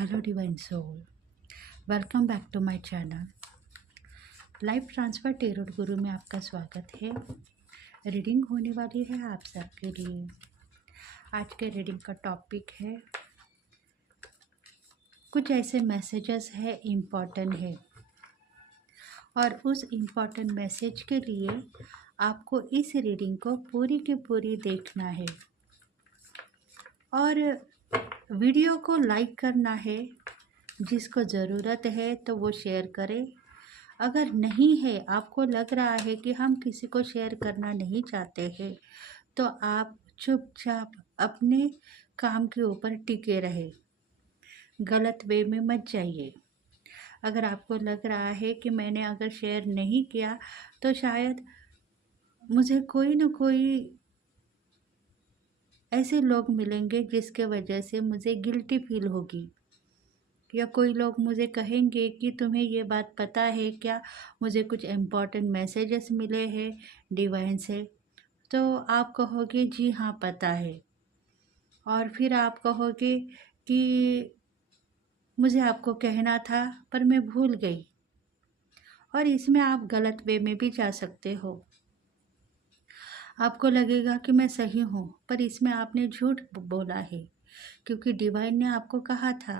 Hello divine soul, welcome back to my channel. Life Transfer Tarot Guru में आपका स्वागत है। रीडिंग होने वाली है आप सबके लिए। आज के रीडिंग का टॉपिक है, कुछ ऐसे मैसेजेस है इम्पॉर्टेंट है और उस इम्पॉर्टेंट मैसेज के लिए आपको इस रीडिंग को पूरी की पूरी देखना है और वीडियो को लाइक करना है। जिसको ज़रूरत है तो वो शेयर करें। अगर नहीं है, आपको लग रहा है कि हम किसी को शेयर करना नहीं चाहते हैं, तो आप चुपचाप अपने काम के ऊपर टिके रहे, गलत वे में मत जाइए। अगर आपको लग रहा है कि मैंने अगर शेयर नहीं किया तो शायद मुझे कोई ना कोई ऐसे लोग मिलेंगे जिसके वजह से मुझे गिल्टी फील होगी, या कोई लोग मुझे कहेंगे कि तुम्हें ये बात पता है क्या, मुझे कुछ इम्पॉर्टेंट मैसेजेस मिले हैं डिवाइन से। तो आप कहोगे जी हाँ पता है, और फिर आप कहोगे कि मुझे आपको कहना था पर मैं भूल गई, और इसमें आप गलत वे में भी जा सकते हो। आपको लगेगा कि मैं सही हूँ पर इसमें आपने झूठ बोला है, क्योंकि डिवाइन ने आपको कहा था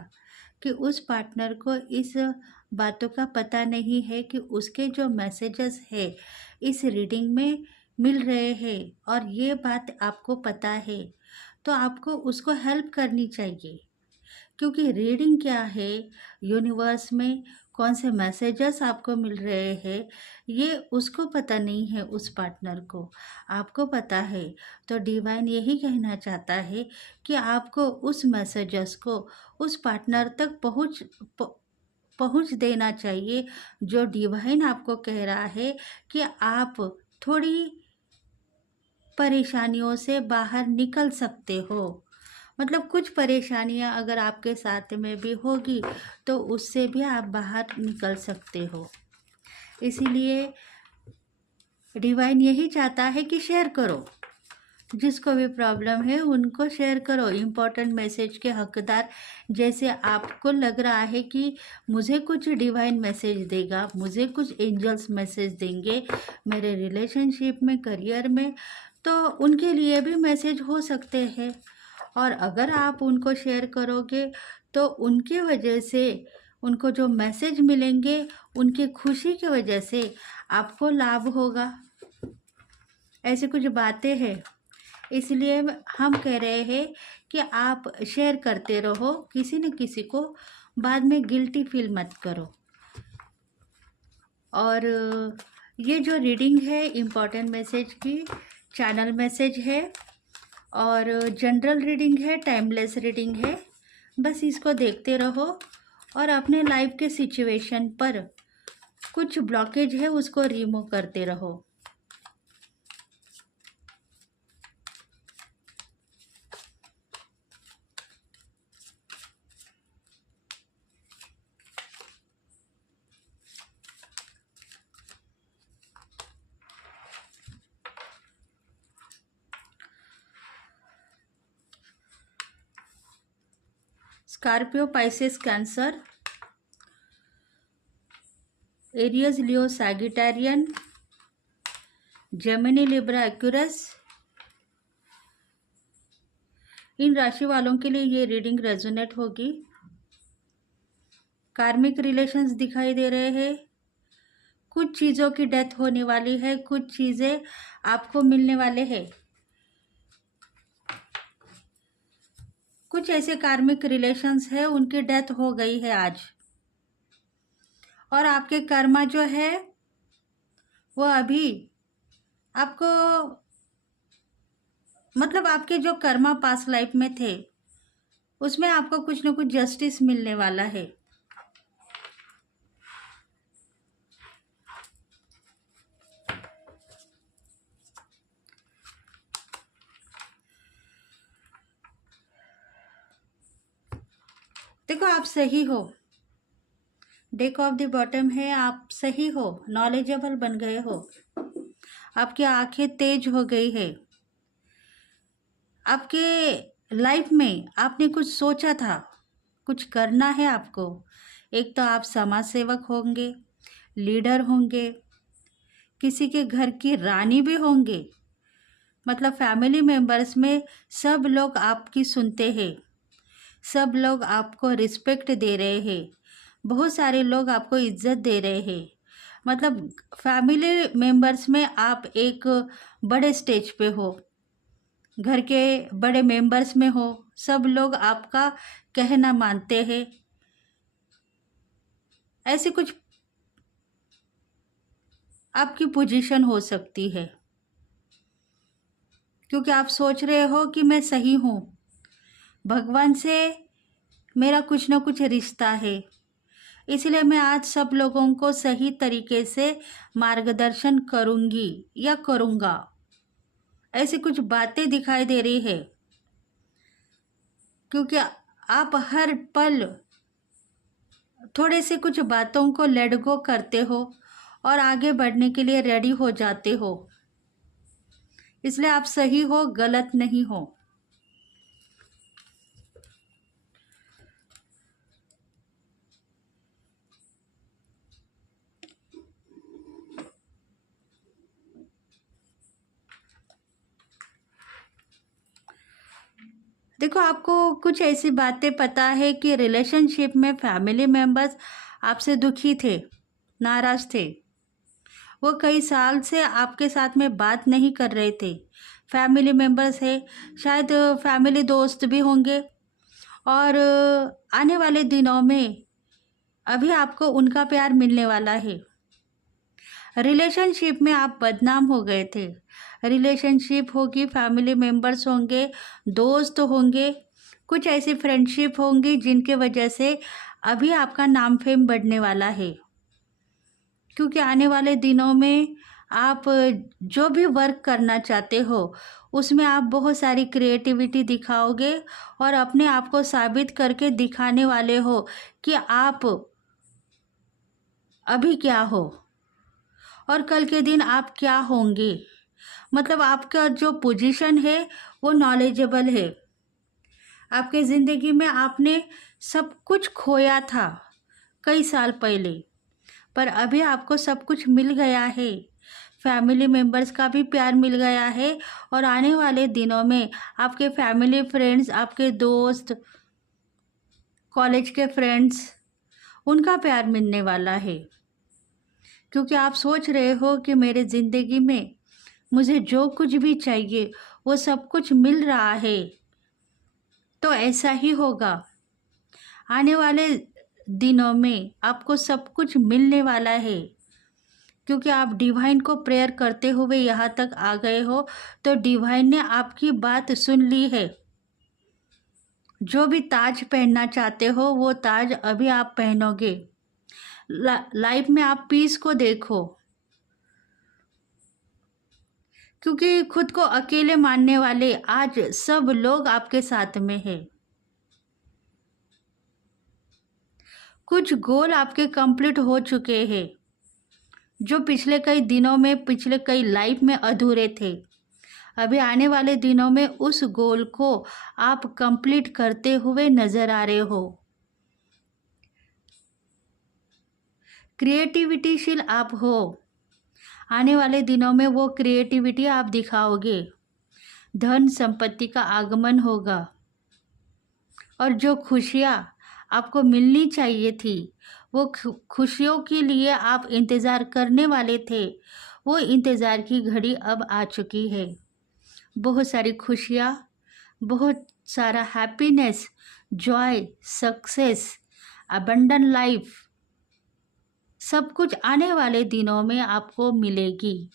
कि उस पार्टनर को इस बातों का पता नहीं है कि उसके जो मैसेजेस है इस रीडिंग में मिल रहे हैं, और ये बात आपको पता है तो आपको उसको हेल्प करनी चाहिए। क्योंकि रीडिंग क्या है, यूनिवर्स में कौन से मैसेजेस आपको मिल रहे हैं ये उसको पता नहीं है, उस पार्टनर को। आपको पता है। तो डिवाइन यही कहना चाहता है कि आपको उस मैसेजेस को उस पार्टनर तक पहुंच देना चाहिए, जो डिवाइन आपको कह रहा है कि आप थोड़ी परेशानियों से बाहर निकल सकते हो। मतलब कुछ परेशानियां अगर आपके साथ में भी होगी तो उससे भी आप बाहर निकल सकते हो। इसीलिए डिवाइन यही चाहता है कि शेयर करो, जिसको भी प्रॉब्लम है उनको शेयर करो। इम्पोर्टेंट मैसेज के हकदार, जैसे आपको लग रहा है कि मुझे कुछ डिवाइन मैसेज देगा, मुझे कुछ एंजल्स मैसेज देंगे मेरे रिलेशनशिप में, करियर में, तो उनके लिए भी मैसेज हो सकते हैं। और अगर आप उनको शेयर करोगे तो उनके वजह से उनको जो मैसेज मिलेंगे उनकी खुशी की वजह से आपको लाभ होगा। ऐसी कुछ बातें हैं, इसलिए हम कह रहे हैं कि आप शेयर करते रहो, किसी न किसी को बाद में गिल्टी फील मत करो। और ये जो रीडिंग है इम्पॉर्टेंट मैसेज की, चैनल मैसेज है और जनरल रीडिंग है, टाइमलेस रीडिंग है। बस इसको देखते रहो और अपने लाइफ के सिचुएशन पर कुछ ब्लॉकेज है उसको रिमूव करते रहो। स्कॉर्पियो, पाइसेस, कैंसर, एरियस, लियो, सैगिटेरियन, जेमिनी, लिब्रा, एक्यूरस। इन राशि वालों के लिए ये रीडिंग रेजोनेट होगी। कार्मिक रिलेशंस दिखाई दे रहे हैं। कुछ चीज़ों की डेथ होने वाली है, कुछ चीज़ें आपको मिलने वाले हैं। कुछ ऐसे कार्मिक रिलेशंस है उनकी डेथ हो गई है आज, और आपके कर्मा जो है वो अभी आपको, मतलब आपके जो कर्मा पास्ट लाइफ में थे उसमें आपको कुछ ना कुछ जस्टिस मिलने वाला है। देखो आप सही हो, डेक ऑफ द बॉटम है, आप सही हो, नॉलेजेबल बन गए हो, आपकी आंखें तेज हो गई है। आपके लाइफ में आपने कुछ सोचा था कुछ करना है आपको। एक तो आप समाज सेवक होंगे, लीडर होंगे, किसी के घर की रानी भी होंगे। मतलब फैमिली मेंबर्स में सब लोग आपकी सुनते हैं, सब लोग आपको रिस्पेक्ट दे रहे हैं, बहुत सारे लोग आपको इज्जत दे रहे हैं। मतलब फैमिली मेंबर्स में आप एक बड़े स्टेज पे हो, घर के बड़े मेंबर्स में हो, सब लोग आपका कहना मानते हैं। ऐसी कुछ आपकी पोजीशन हो सकती है, क्योंकि आप सोच रहे हो कि मैं सही हूँ, भगवान से मेरा कुछ ना कुछ रिश्ता है, इसलिए मैं आज सब लोगों को सही तरीके से मार्गदर्शन करूँगी या करूँगा। ऐसी कुछ बातें दिखाई दे रही है, क्योंकि आप हर पल थोड़े से कुछ बातों को लेट गो करते हो और आगे बढ़ने के लिए रेडी हो जाते हो। इसलिए आप सही हो, गलत नहीं हो। देखो, आपको कुछ ऐसी बातें पता है कि रिलेशनशिप में फैमिली मेंबर्स आपसे दुखी थे, नाराज थे। वो कई साल से आपके साथ में बात नहीं कर रहे थे। फैमिली मेंबर्स है, शायद फैमिली दोस्त भी होंगे। और आने वाले दिनों में अभी आपको उनका प्यार मिलने वाला है। रिलेशनशिप में आप बदनाम हो गए थे। रिलेशनशिप होगी, फैमिली मेंबर्स होंगे, दोस्त होंगे, कुछ ऐसी फ्रेंडशिप होंगी जिनके वजह से अभी आपका नाम फेम बढ़ने वाला है। क्योंकि आने वाले दिनों में आप जो भी वर्क करना चाहते हो उसमें आप बहुत सारी क्रिएटिविटी दिखाओगे और अपने आप को साबित करके दिखाने वाले हो कि आप अभी क्या हो और कल के दिन आप क्या होंगे। मतलब आपका जो पोजीशन है वो नॉलेजेबल है। आपके ज़िंदगी में आपने सब कुछ खोया था कई साल पहले, पर अभी आपको सब कुछ मिल गया है। फैमिली मेंबर्स का भी प्यार मिल गया है और आने वाले दिनों में आपके फैमिली फ्रेंड्स, आपके दोस्त, कॉलेज के फ्रेंड्स, उनका प्यार मिलने वाला है। क्योंकि आप सोच रहे हो कि मेरे ज़िंदगी में मुझे जो कुछ भी चाहिए वो सब कुछ मिल रहा है, तो ऐसा ही होगा। आने वाले दिनों में आपको सब कुछ मिलने वाला है, क्योंकि आप डिवाइन को प्रेयर करते हुए यहाँ तक आ गए हो, तो डिवाइन ने आपकी बात सुन ली है। जो भी ताज पहनना चाहते हो वो ताज अभी आप पहनोगे। लाइफ में आप पीस को देखो, क्योंकि खुद को अकेले मानने वाले आज सब लोग आपके साथ में है। कुछ गोल आपके कंप्लीट हो चुके हैं जो पिछले कई दिनों में, पिछले कई लाइफ में अधूरे थे। अभी आने वाले दिनों में उस गोल को आप कंप्लीट करते हुए नजर आ रहे हो। क्रिएटिविटीशील आप हो, आने वाले दिनों में वो क्रिएटिविटी आप दिखाओगे। धन संपत्ति का आगमन होगा और जो खुशियाँ आपको मिलनी चाहिए थी, वो खुशियों के लिए आप इंतज़ार करने वाले थे, वो इंतज़ार की घड़ी अब आ चुकी है। बहुत सारी खुशियाँ, बहुत सारा happiness, Joy, success, abandon life, सब कुछ आने वाले दिनों में आपको मिलेगी।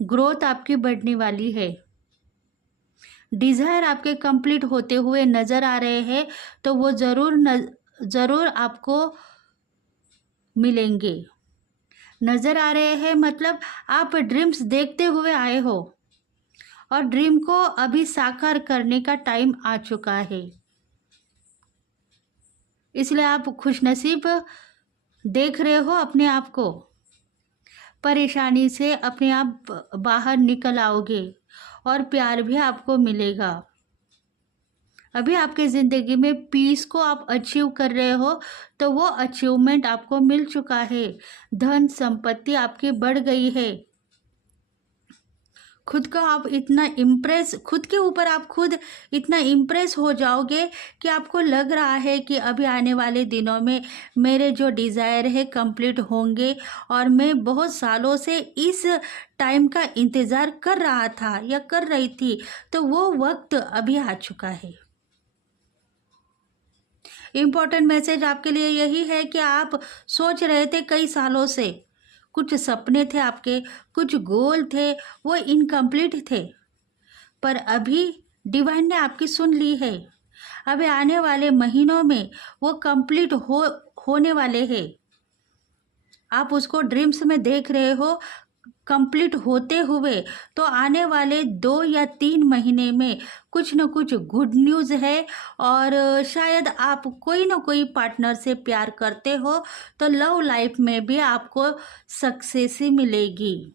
ग्रोथ आपकी बढ़ने वाली है। डिज़ायर आपके कंप्लीट होते हुए नज़र आ रहे हैं, तो वो ज़रूर आपको मिलेंगे। नज़र आ रहे हैं मतलब आप ड्रीम्स देखते हुए आए हो और ड्रीम को अभी साकार करने का टाइम आ चुका है। इसलिए आप खुशनसीब देख रहे हो अपने आप को। परेशानी से अपने आप बाहर निकल आओगे और प्यार भी आपको मिलेगा। अभी आपके ज़िंदगी में पीस को आप अचीव कर रहे हो, तो वो अचीवमेंट आपको मिल चुका है। धन संपत्ति आपकी बढ़ गई है। खुद को आप इतना इम्प्रेस खुद के ऊपर आप खुद इतना इम्प्रेस हो जाओगे कि आपको लग रहा है कि अभी आने वाले दिनों में मेरे जो डिज़ायर है कंप्लीट होंगे, और मैं बहुत सालों से इस टाइम का इंतज़ार कर रहा था या कर रही थी, तो वो वक्त अभी आ चुका है। इम्पोर्टेंट मैसेज आपके लिए यही है कि आप सोच रहे थे कई सालों से, कुछ सपने थे आपके, कुछ गोल थे, वो इनकम्प्लीट थे, पर अभी डिवाइन ने आपकी सुन ली है। अभी आने वाले महीनों में वो कंप्लीट होने वाले हैं। आप उसको ड्रीम्स में देख रहे हो कंप्लीट होते हुए, तो आने वाले 2 या 3 महीने में कुछ न कुछ गुड न्यूज़ है। और शायद आप कोई न कोई पार्टनर से प्यार करते हो, तो लव लाइफ में भी आपको सक्सेस ही मिलेगी।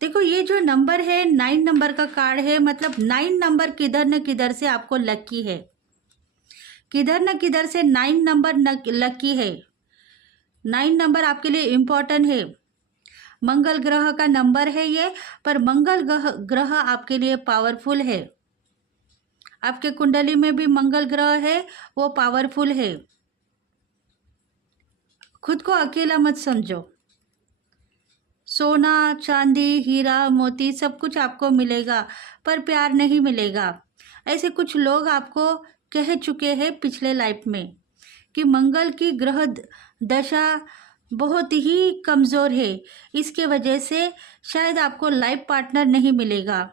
देखो, ये जो नंबर है 9 नंबर का कार्ड है, मतलब 9 नंबर किधर न किधर से आपको लकी है, किधर न किधर से 9 नंबर लकी है। 9 नंबर आपके लिए इम्पोर्टेंट है। मंगल ग्रह का नंबर है ये, पर मंगल ग्रह आपके लिए पावरफुल है। आपके कुंडली में भी मंगल ग्रह है, वो पावरफुल है। खुद को अकेला मत समझो। सोना चांदी हीरा मोती सब कुछ आपको मिलेगा, पर प्यार नहीं मिलेगा। ऐसे कुछ लोग आपको कह चुके हैं पिछले लाइफ में कि मंगल की ग्रह दशा बहुत ही कमज़ोर है, इसके वजह से शायद आपको लाइफ पार्टनर नहीं मिलेगा,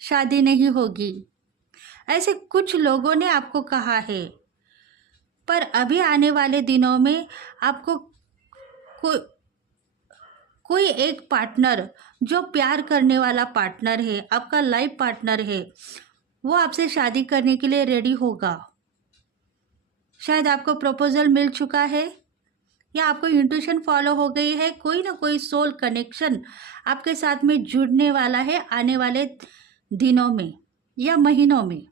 शादी नहीं होगी। ऐसे कुछ लोगों ने आपको कहा है, पर अभी आने वाले दिनों में आपको को, कोई एक पार्टनर जो प्यार करने वाला पार्टनर है, आपका लाइफ पार्टनर है, वो आपसे शादी करने के लिए रेडी होगा। शायद आपको प्रपोजल मिल चुका है, या आपको इंट्यूशन फॉलो हो गई है। कोई ना कोई सोल कनेक्शन आपके साथ में जुड़ने वाला है आने वाले दिनों में या महीनों में।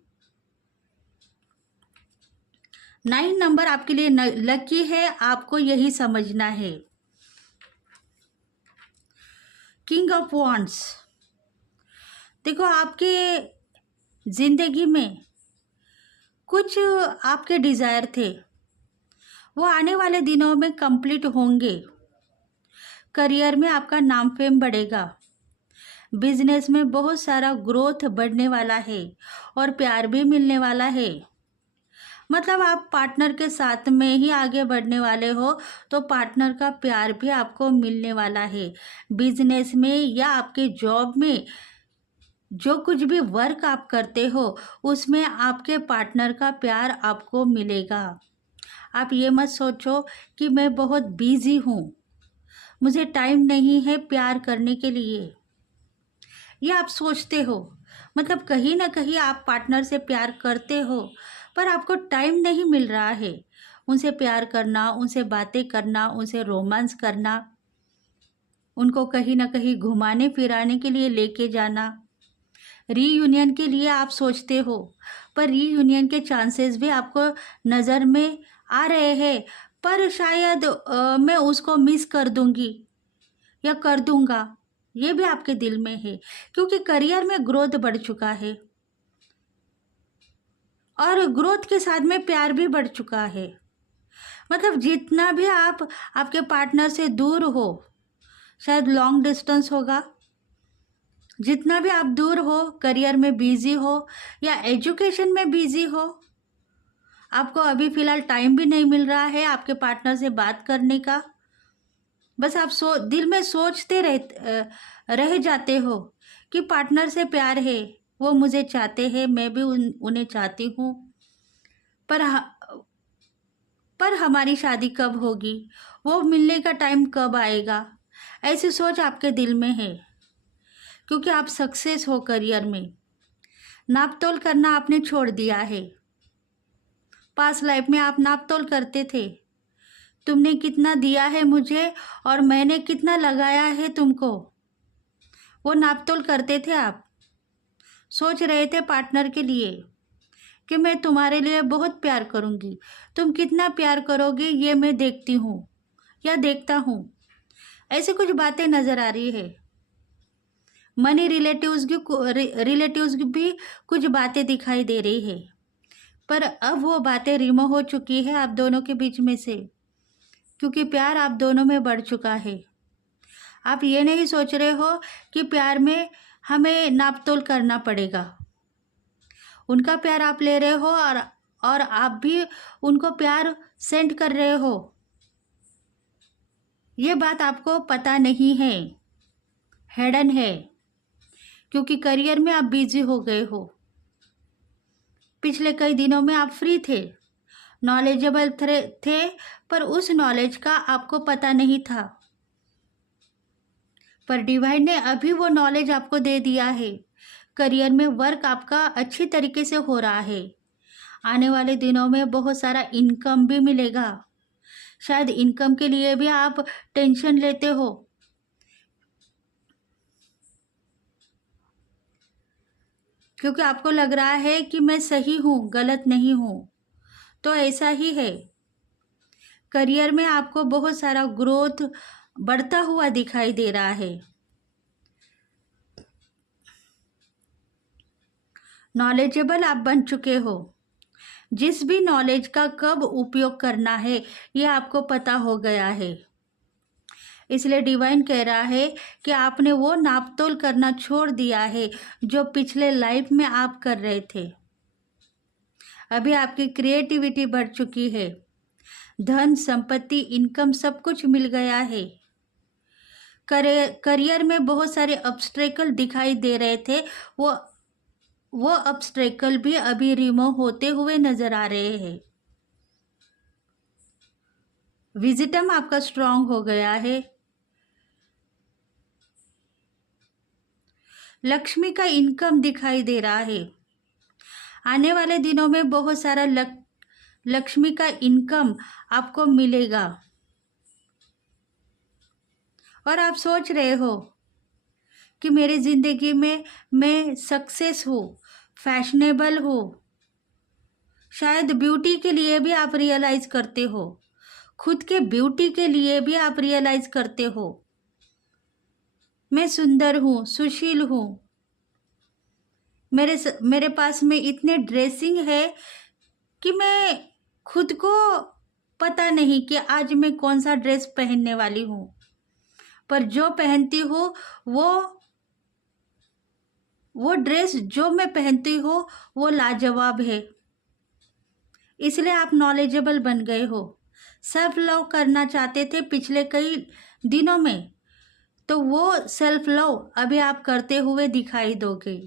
9 नंबर आपके लिए लकी है, आपको यही समझना है। किंग ऑफ वॉन्ड्स, देखो आपके जिंदगी में कुछ आपके डिज़ायर थे, वो आने वाले दिनों में कंप्लीट होंगे। करियर में आपका नाम फेम बढ़ेगा, बिजनेस में बहुत सारा ग्रोथ बढ़ने वाला है, और प्यार भी मिलने वाला है। मतलब आप पार्टनर के साथ में ही आगे बढ़ने वाले हो, तो पार्टनर का प्यार भी आपको मिलने वाला है। बिजनेस में या आपके जॉब में जो कुछ भी वर्क आप करते हो, उसमें आपके पार्टनर का प्यार आपको मिलेगा। आप ये मत सोचो कि मैं बहुत बिजी हूँ, मुझे टाइम नहीं है प्यार करने के लिए, ये आप सोचते हो। मतलब कहीं ना कहीं आप पार्टनर से प्यार करते हो, पर आपको टाइम नहीं मिल रहा है उनसे प्यार करना, उनसे बातें करना, उनसे रोमांस करना, उनको कहीं ना कहीं घुमाने फिराने के लिए लेके जाना। रीयूनियन के लिए आप सोचते हो, पर रीयूनियन के चांसेस भी आपको नज़र में आ रहे हैं, पर शायद मैं उसको मिस कर दूंगी या कर दूंगा, ये भी आपके दिल में है, क्योंकि करियर में ग्रोथ बढ़ चुका है, और ग्रोथ के साथ में प्यार भी बढ़ चुका है। मतलब जितना भी आप आपके पार्टनर से दूर हो, शायद लॉन्ग डिस्टेंस होगा, जितना भी आप दूर हो, करियर में बिजी हो या एजुकेशन में बिजी हो, आपको अभी फ़िलहाल टाइम भी नहीं मिल रहा है आपके पार्टनर से बात करने का। बस आप दिल में सोचते रह जाते हो कि पार्टनर से प्यार है, वो मुझे चाहते हैं, मैं भी उन्हें चाहती हूँ, पर पर हमारी शादी कब होगी, वो मिलने का टाइम कब आएगा, ऐसी सोच आपके दिल में है। क्योंकि आप सक्सेस हो करियर में, नाप तोल करना आपने छोड़ दिया है। पास्ट लाइफ में आप नाप तोल करते थे तुमने कितना दिया है मुझे और मैंने कितना लगाया है तुमको, वो नापतोल करते थे आप। सोच रहे थे पार्टनर के लिए कि मैं तुम्हारे लिए बहुत प्यार करूँगी, तुम कितना प्यार करोगे ये मैं देखती हूँ या देखता हूँ। ऐसी कुछ बातें नज़र आ रही है। मनी रिलेटिव्स की भी कुछ बातें दिखाई दे रही है, पर अब वो बातें रिमूव हो चुकी है आप दोनों के बीच में से, क्योंकि प्यार आप दोनों में बढ़ चुका है। आप ये नहीं सोच रहे हो कि प्यार में हमें नापतोल करना पड़ेगा। उनका प्यार आप ले रहे हो और आप भी उनको प्यार सेंड कर रहे हो। ये बात आपको पता नहीं है, हिडन है, क्योंकि करियर में आप बिजी हो गए हो। पिछले कई दिनों में आप फ्री थे, नॉलेजेबल थे, पर उस नॉलेज का आपको पता नहीं था। पर डिवाइन ने अभी वो नॉलेज आपको दे दिया है। करियर में वर्क आपका अच्छी तरीके से हो रहा है। आने वाले दिनों में बहुत सारा इनकम भी मिलेगा। शायद इनकम के लिए भी आप टेंशन लेते हो, क्योंकि आपको लग रहा है कि मैं सही हूँ, गलत नहीं हूँ। तो ऐसा ही है। करियर में आपको बहुत सारा ग्रोथ बढ़ता हुआ दिखाई दे रहा है। नॉलेजेबल आप बन चुके हो। जिस भी नॉलेज का कब उपयोग करना है ये आपको पता हो गया है। इसलिए डिवाइन कह रहा है कि आपने वो नापतोल करना छोड़ दिया है जो पिछले लाइफ में आप कर रहे थे। अभी आपकी क्रिएटिविटी बढ़ चुकी है। धन, संपत्ति, इनकम सब कुछ मिल गया है। करियर में बहुत सारे ऑब्स्टेकल दिखाई दे रहे थे, वो ऑब्स्टेकल भी अभी रिमूव होते हुए नजर आ रहे हैं। विजिटम आपका स्ट्रांग हो गया है। लक्ष्मी का इनकम दिखाई दे रहा है। आने वाले दिनों में बहुत सारा लक्ष्मी का इनकम आपको मिलेगा। और आप सोच रहे हो कि मेरी ज़िंदगी में मैं सक्सेस हूँ, फैशनेबल हूँ। शायद ब्यूटी के लिए भी आप रियलाइज़ करते हो, खुद के ब्यूटी के लिए भी आप रियलाइज़ करते हो। मैं सुंदर हूँ, सुशील हूँ, मेरे पास में इतने ड्रेसिंग है कि मैं खुद को पता नहीं कि आज मैं कौन सा ड्रेस पहनने वाली हूँ, पर जो पहनती हूँ वो ड्रेस जो मैं पहनती हूँ वो लाजवाब है। इसलिए आप नॉलेजेबल बन गए हो। सेल्फ लव करना चाहते थे पिछले कई दिनों में, तो वो सेल्फ लव अभी आप करते हुए दिखाई दोगे।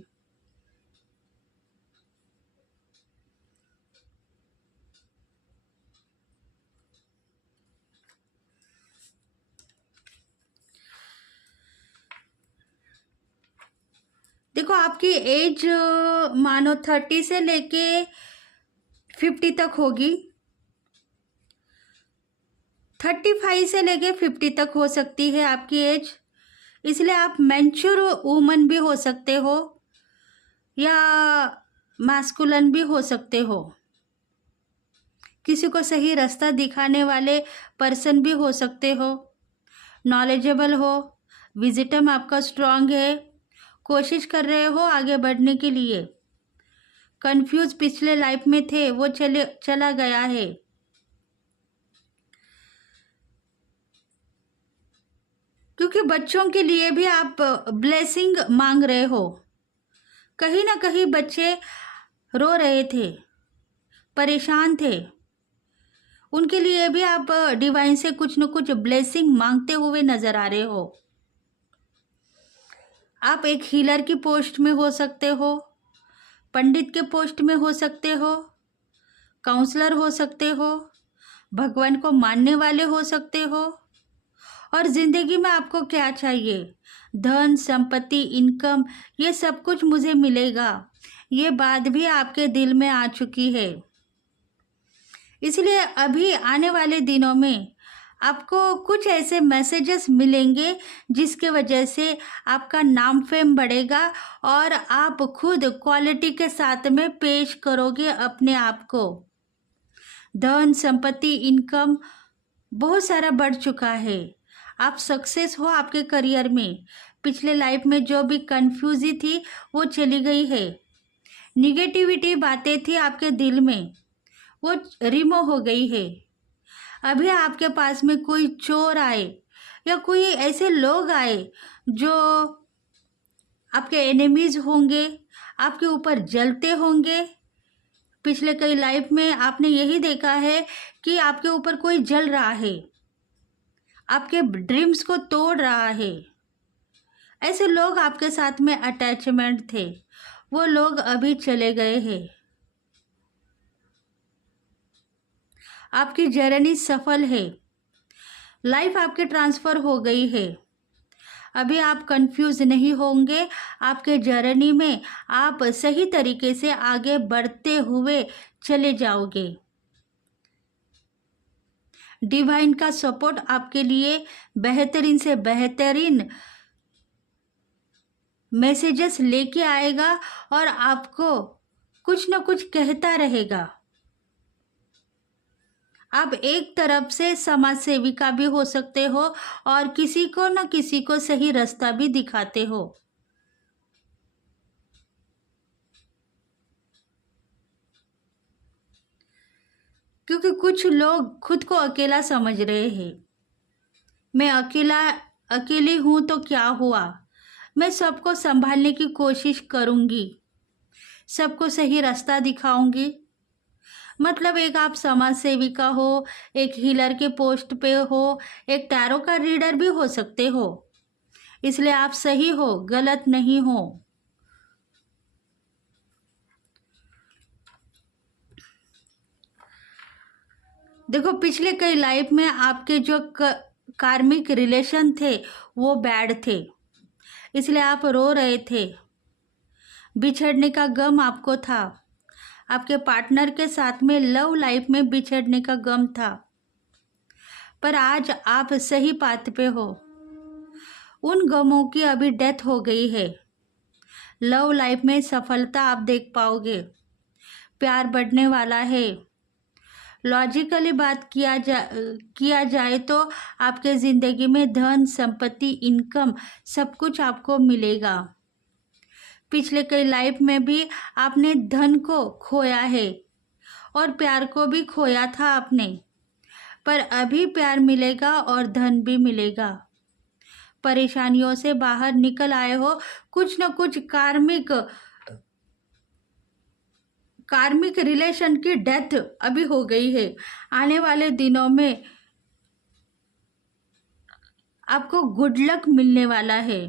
देखो आपकी एज मानो 30 से लेके 50 तक होगी, 35 से लेके 50 तक हो सकती है आपकी एज। इसलिए आप मैच्योर वूमन भी हो सकते हो या मैस्कुलिन भी हो सकते हो। किसी को सही रास्ता दिखाने वाले पर्सन भी हो सकते हो। नॉलेजेबल हो, विजिटम आपका स्ट्रांग है, कोशिश कर रहे हो आगे बढ़ने के लिए। कंफ्यूज पिछले लाइफ में थे, वो चला गया है। क्योंकि बच्चों के लिए भी आप ब्लेसिंग मांग रहे हो। कहीं ना कहीं बच्चे रो रहे थे, परेशान थे, उनके लिए भी आप डिवाइन से कुछ न कुछ ब्लेसिंग मांगते हुए नजर आ रहे हो। आप एक हीलर की पोस्ट में हो सकते हो, पंडित के पोस्ट में हो सकते हो, काउंसलर हो सकते हो, भगवान को मानने वाले हो सकते हो। और जिंदगी में आपको क्या चाहिए? धन, संपत्ति, इनकम, ये सब कुछ मुझे मिलेगा, ये बात भी आपके दिल में आ चुकी है। इसलिए अभी आने वाले दिनों में आपको कुछ ऐसे मैसेजेस मिलेंगे जिसके वजह से आपका नाम फेम बढ़ेगा और आप खुद क्वालिटी के साथ में पेश करोगे अपने आप को। धन, संपत्ति, इनकम बहुत सारा बढ़ चुका है। आप सक्सेस हो आपके करियर में। पिछले लाइफ में जो भी कंफ्यूजी थी वो चली गई है। निगेटिविटी बातें थी आपके दिल में, वो रिमूव हो गई है। अभी आपके पास में कोई चोर आए या कोई ऐसे लोग आए जो आपके एनिमीज होंगे, आपके ऊपर जलते होंगे। पिछले कई लाइफ में आपने यही देखा है कि आपके ऊपर कोई जल रहा है, आपके ड्रीम्स को तोड़ रहा है। ऐसे लोग आपके साथ में अटैचमेंट थे, वो लोग अभी चले गए हैं। आपकी जर्नी सफल है, लाइफ आपकी ट्रांसफ़र हो गई है। अभी आप कंफ्यूज नहीं होंगे। आपके जर्नी में आप सही तरीके से आगे बढ़ते हुए चले जाओगे। डिवाइन का सपोर्ट आपके लिए बेहतरीन से बेहतरीन मैसेजेस लेके आएगा और आपको कुछ ना कुछ कहता रहेगा। आप एक तरफ से समाज सेविका भी हो सकते हो और किसी को ना किसी को सही रास्ता भी दिखाते हो। क्योंकि कुछ लोग खुद को अकेला समझ रहे हैं। मैं अकेली हूँ तो क्या हुआ, मैं सबको संभालने की कोशिश करूँगी, सबको सही रास्ता दिखाऊंगी। मतलब एक आप समाज सेविका हो, एक हीलर के पोस्ट पे हो, एक टैरो का रीडर भी हो सकते हो। इसलिए आप सही हो, गलत नहीं हो। देखो पिछले कई लाइफ में आपके जो कार्मिक रिलेशन थे वो बैड थे, इसलिए आप रो रहे थे। बिछड़ने का गम आपको था, आपके पार्टनर के साथ में लव लाइफ में बिछड़ने का गम था। पर आज आप सही पाथ पे हो। उन गमों की अभी डेथ हो गई है। लव लाइफ में सफलता आप देख पाओगे, प्यार बढ़ने वाला है। लॉजिकली बात किया जाए तो आपके ज़िंदगी में धन, संपत्ति, इनकम सब कुछ आपको मिलेगा। पिछले कई लाइफ में भी आपने धन को खोया है और प्यार को भी खोया था आपने, पर अभी प्यार मिलेगा और धन भी मिलेगा। परेशानियों से बाहर निकल आए हो। कुछ न कुछ कार्मिक रिलेशन की डेथ अभी हो गई है। आने वाले दिनों में आपको गुड लक मिलने वाला है।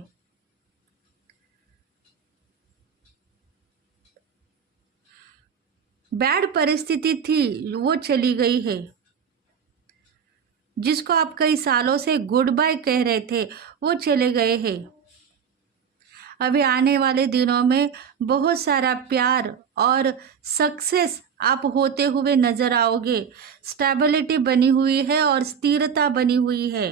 बैड परिस्थिति थी वो चली गई है। जिसको आप कई सालों से गुड बाय कह रहे थे वो चले गए हैं। अभी आने वाले दिनों में बहुत सारा प्यार और सक्सेस आप होते हुए नजर आओगे। स्टेबिलिटी बनी हुई है और स्थिरता बनी हुई है,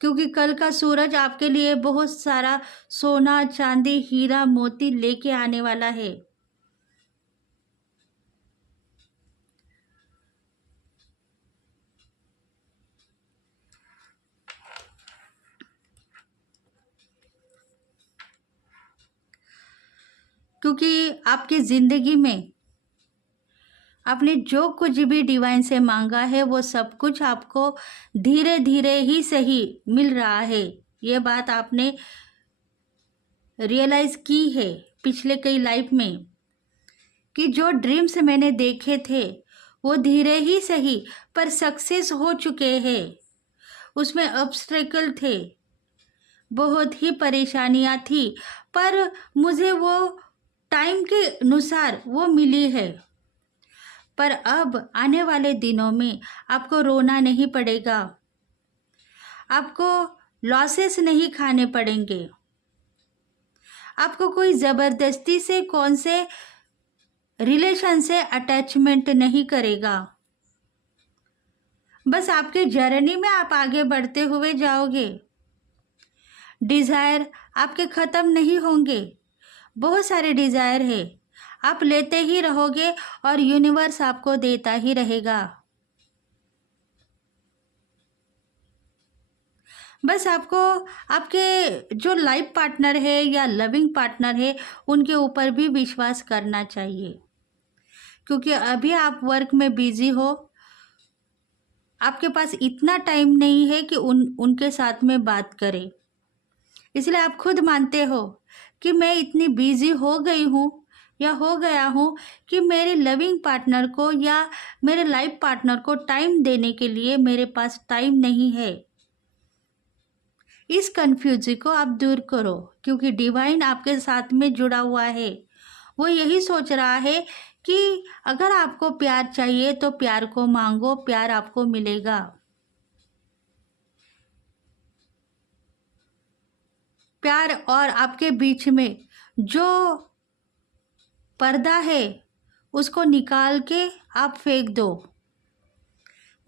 क्योंकि कल का सूरज आपके लिए बहुत सारा सोना, चांदी, हीरा, मोती लेके आने वाला है। क्योंकि आपकी ज़िंदगी में आपने जो कुछ भी डिवाइन से मांगा है वो सब कुछ आपको धीरे धीरे ही सही मिल रहा है। ये बात आपने रियलाइज़ की है पिछले कई लाइफ में कि जो ड्रीम्स मैंने देखे थे वो धीरे ही सही पर सक्सेस हो चुके हैं। उसमें ऑब्स्टेकल थे, बहुत ही परेशानियां थी, पर मुझे वो टाइम के अनुसार वो मिली है। पर अब आने वाले दिनों में आपको रोना नहीं पड़ेगा, आपको लॉसेस नहीं खाने पड़ेंगे, आपको कोई ज़बरदस्ती से कौन से रिलेशन से अटैचमेंट नहीं करेगा। बस आपके जर्नी में आप आगे बढ़ते हुए जाओगे। डिज़ायर आपके ख़त्म नहीं होंगे, बहुत सारे डिज़ायर है, आप लेते ही रहोगे और यूनिवर्स आपको देता ही रहेगा। बस आपको आपके जो लाइफ पार्टनर है या लविंग पार्टनर है उनके ऊपर भी विश्वास करना चाहिए, क्योंकि अभी आप वर्क में बिजी हो, आपके पास इतना टाइम नहीं है कि उनके साथ में बात करें। इसलिए आप खुद मानते हो कि मैं इतनी बिजी हो गई हूँ या हो गया हूँ कि मेरे लविंग पार्टनर को या मेरे लाइफ पार्टनर को टाइम देने के लिए मेरे पास टाइम नहीं है। इस कन्फ्यूजन को आप दूर करो, क्योंकि डिवाइन आपके साथ में जुड़ा हुआ है। वो यही सोच रहा है कि अगर आपको प्यार चाहिए तो प्यार को मांगो, प्यार आपको मिलेगा। प्यार और आपके बीच में जो पर्दा है उसको निकाल के आप फेंक दो।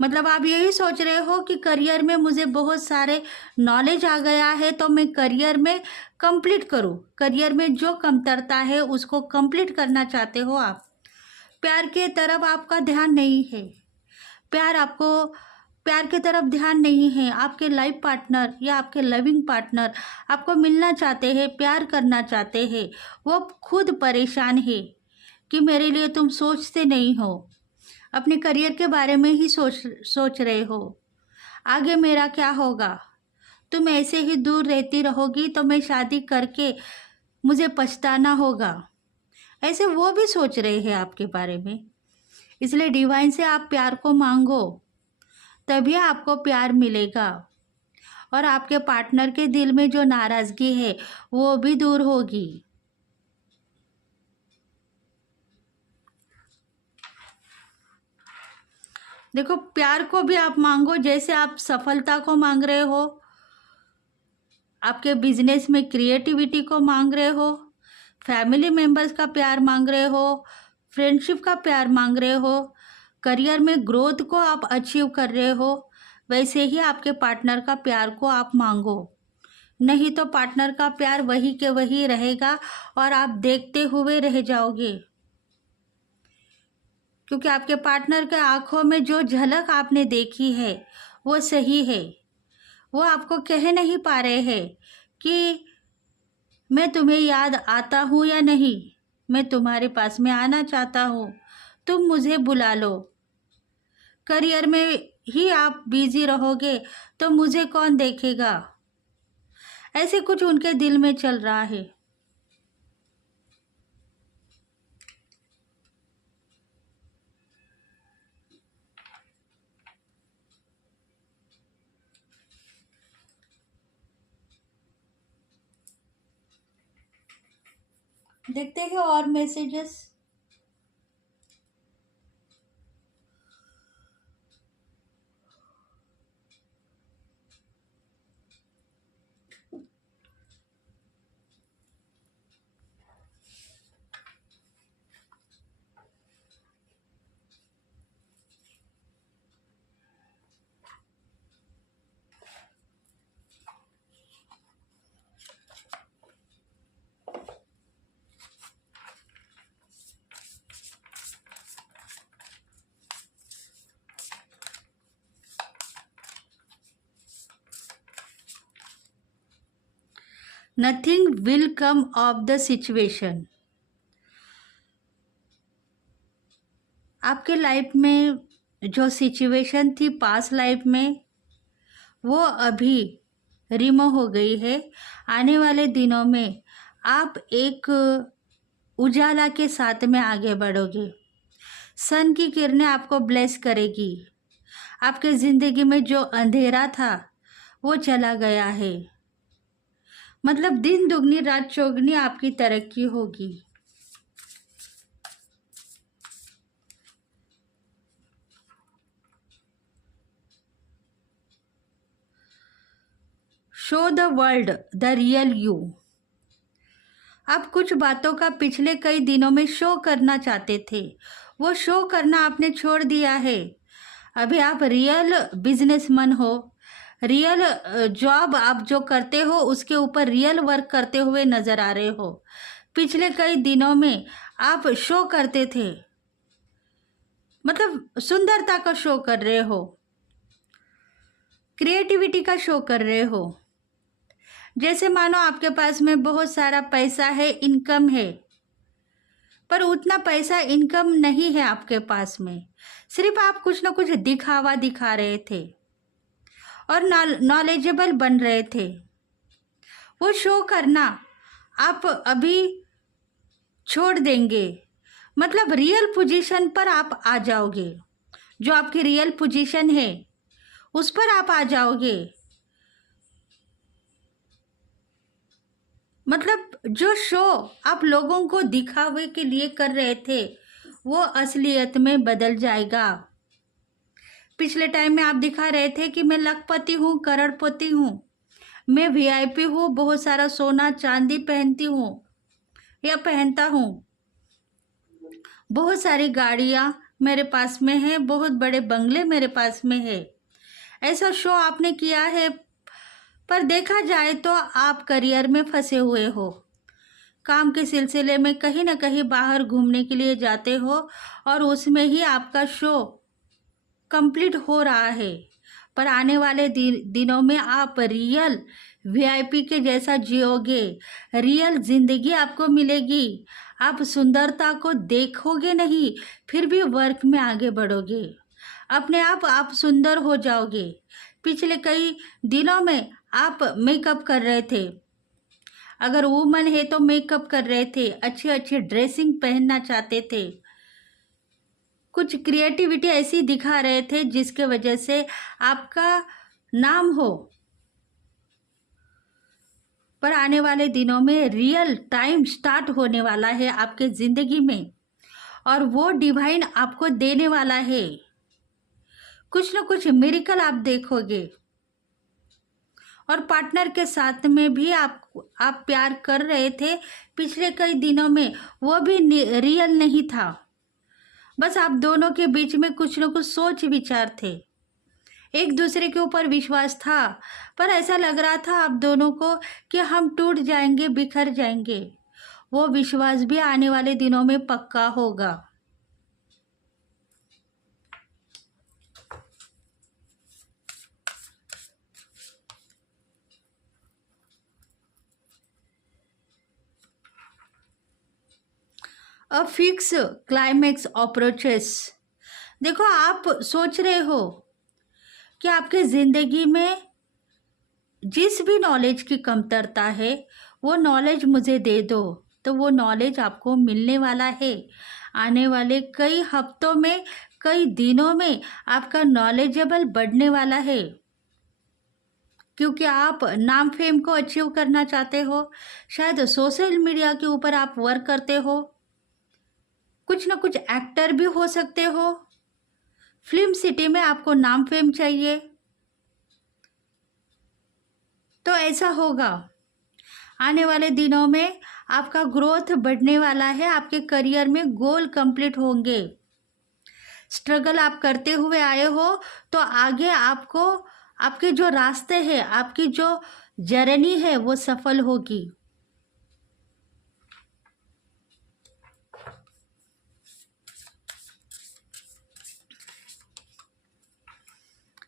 मतलब आप यही सोच रहे हो कि करियर में मुझे बहुत सारे नॉलेज आ गया है तो मैं करियर में कंप्लीट करूं, करियर में जो कमतरता है उसको कंप्लीट करना चाहते हो आप। प्यार के तरफ आपका ध्यान नहीं है, प्यार की तरफ ध्यान नहीं है। आपके लाइफ पार्टनर या आपके लविंग पार्टनर आपको मिलना चाहते हैं, प्यार करना चाहते हैं, वो खुद परेशान है कि मेरे लिए तुम सोचते नहीं हो, अपने करियर के बारे में ही सोच रहे हो, आगे मेरा क्या होगा, तुम ऐसे ही दूर रहती रहोगी तो मैं शादी करके मुझे पछताना होगा, ऐसे वो भी सोच रहे हैं आपके बारे में। इसलिए डिवाइन से आप प्यार को मांगो, तभी आपको प्यार मिलेगा और आपके पार्टनर के दिल में जो नाराज़गी है वो भी दूर होगी। देखो, प्यार को भी आप मांगो जैसे आप सफलता को मांग रहे हो, आपके बिजनेस में क्रिएटिविटी को मांग रहे हो, फैमिली मेंबर्स का प्यार मांग रहे हो, फ्रेंडशिप का प्यार मांग रहे हो, करियर में ग्रोथ को आप अचीव कर रहे हो, वैसे ही आपके पार्टनर का प्यार को आप मांगो। नहीं तो पार्टनर का प्यार वही के वही रहेगा और आप देखते हुए रह जाओगे, क्योंकि आपके पार्टनर के आंखों में जो झलक आपने देखी है वो सही है। वो आपको कह नहीं पा रहे हैं कि मैं तुम्हें याद आता हूँ या नहीं, मैं तुम्हारे पास में आना चाहता हूँ, तुम मुझे बुला लो। करियर में ही आप बिजी रहोगे तो मुझे कौन देखेगा, ऐसे कुछ उनके दिल में चल रहा है। देखते हैं और messages. Nothing will come of the situation. आपके लाइफ में जो सिचुएशन थी पास्ट लाइफ में वो अभी रिमूव हो गई है। आने वाले दिनों में आप एक उजाला के साथ में आगे बढ़ोगे। सन की किरणें आपको ब्लेस करेगी। आपके ज़िंदगी में जो अंधेरा था वो चला गया है। मतलब दिन दुगनी रात चौगनी आपकी तरक्की होगी। Show the world the real you. आप कुछ बातों का पिछले कई दिनों में शो करना चाहते थे, वो शो करना आपने छोड़ दिया है। अभी आप रियल बिजनेसमैन हो, रियल जॉब आप जो करते हो उसके ऊपर रियल वर्क करते हुए नजर आ रहे हो। पिछले कई दिनों में आप शो करते थे, मतलब सुंदरता का शो कर रहे हो, क्रिएटिविटी का शो कर रहे हो। जैसे मानो आपके पास में बहुत सारा पैसा है, इनकम है, पर उतना पैसा इनकम नहीं है आपके पास में। सिर्फ आप कुछ ना कुछ दिखावा दिखा रहे थे और नॉलेजेबल बन रहे थे। वो शो करना आप अभी छोड़ देंगे, मतलब रियल पोजीशन पर आप आ जाओगे। जो आपकी रियल पोजीशन है उस पर आप आ जाओगे। मतलब जो शो आप लोगों को दिखावे के लिए कर रहे थे वो असलियत में बदल जाएगा। पिछले टाइम में आप दिखा रहे थे कि मैं लखपति हूँ, करोड़पति हूँ, मैं वीआईपी हूँ, बहुत सारा सोना चांदी पहनती हूँ या पहनता हूँ, बहुत सारी गाड़ियाँ मेरे पास में है, बहुत बड़े बंगले मेरे पास में है। ऐसा शो आपने किया है, पर देखा जाए तो आप करियर में फंसे हुए हो। काम के सिलसिले में कहीं ना कहीं बाहर घूमने के लिए जाते हो और उसमें ही आपका शो कंप्लीट हो रहा है। पर आने वाले दिनों में आप रियल वीआईपी के जैसा जियोगे, रियल जिंदगी आपको मिलेगी। आप सुंदरता को देखोगे नहीं, फिर भी वर्क में आगे बढ़ोगे, अपने आप सुंदर हो जाओगे। पिछले कई दिनों में आप मेकअप कर रहे थे, अगर वुमन है तो मेकअप कर रहे थे, अच्छी अच्छी ड्रेसिंग पहनना चाहते थे, कुछ क्रिएटिविटी ऐसी दिखा रहे थे जिसके वजह से आपका नाम हो। पर आने वाले दिनों में रियल टाइम स्टार्ट होने वाला है आपके जिंदगी में, और वो डिवाइन आपको देने वाला है। कुछ न कुछ मिरेकल आप देखोगे। और पार्टनर के साथ में भी आप प्यार कर रहे थे पिछले कई दिनों में, वो भी रियल नहीं था। बस आप दोनों के बीच में कुछ न कुछ सोच विचार थे, एक दूसरे के ऊपर विश्वास था, पर ऐसा लग रहा था आप दोनों को कि हम टूट जाएंगे, बिखर जाएंगे। वो विश्वास भी आने वाले दिनों में पक्का होगा। A fix climax approaches. देखो, आप सोच रहे हो कि आपके ज़िंदगी में जिस भी नॉलेज की कमतरता है वो नॉलेज मुझे दे दो, तो वो नॉलेज आपको मिलने वाला है। आने वाले कई हफ्तों में, कई दिनों में आपका नॉलेजेबल बढ़ने वाला है, क्योंकि आप नाम फेम को अचीव करना चाहते हो। शायद सोशल मीडिया के ऊपर आप वर्क करते हो, कुछ ना कुछ एक्टर भी हो सकते हो, फिल्म सिटी में आपको नाम फेम चाहिए, तो ऐसा होगा। आने वाले दिनों में आपका ग्रोथ बढ़ने वाला है, आपके करियर में गोल कंप्लीट होंगे। स्ट्रगल आप करते हुए आए हो, तो आगे आपको आपके जो रास्ते हैं, आपकी जो जर्नी है वो सफल होगी।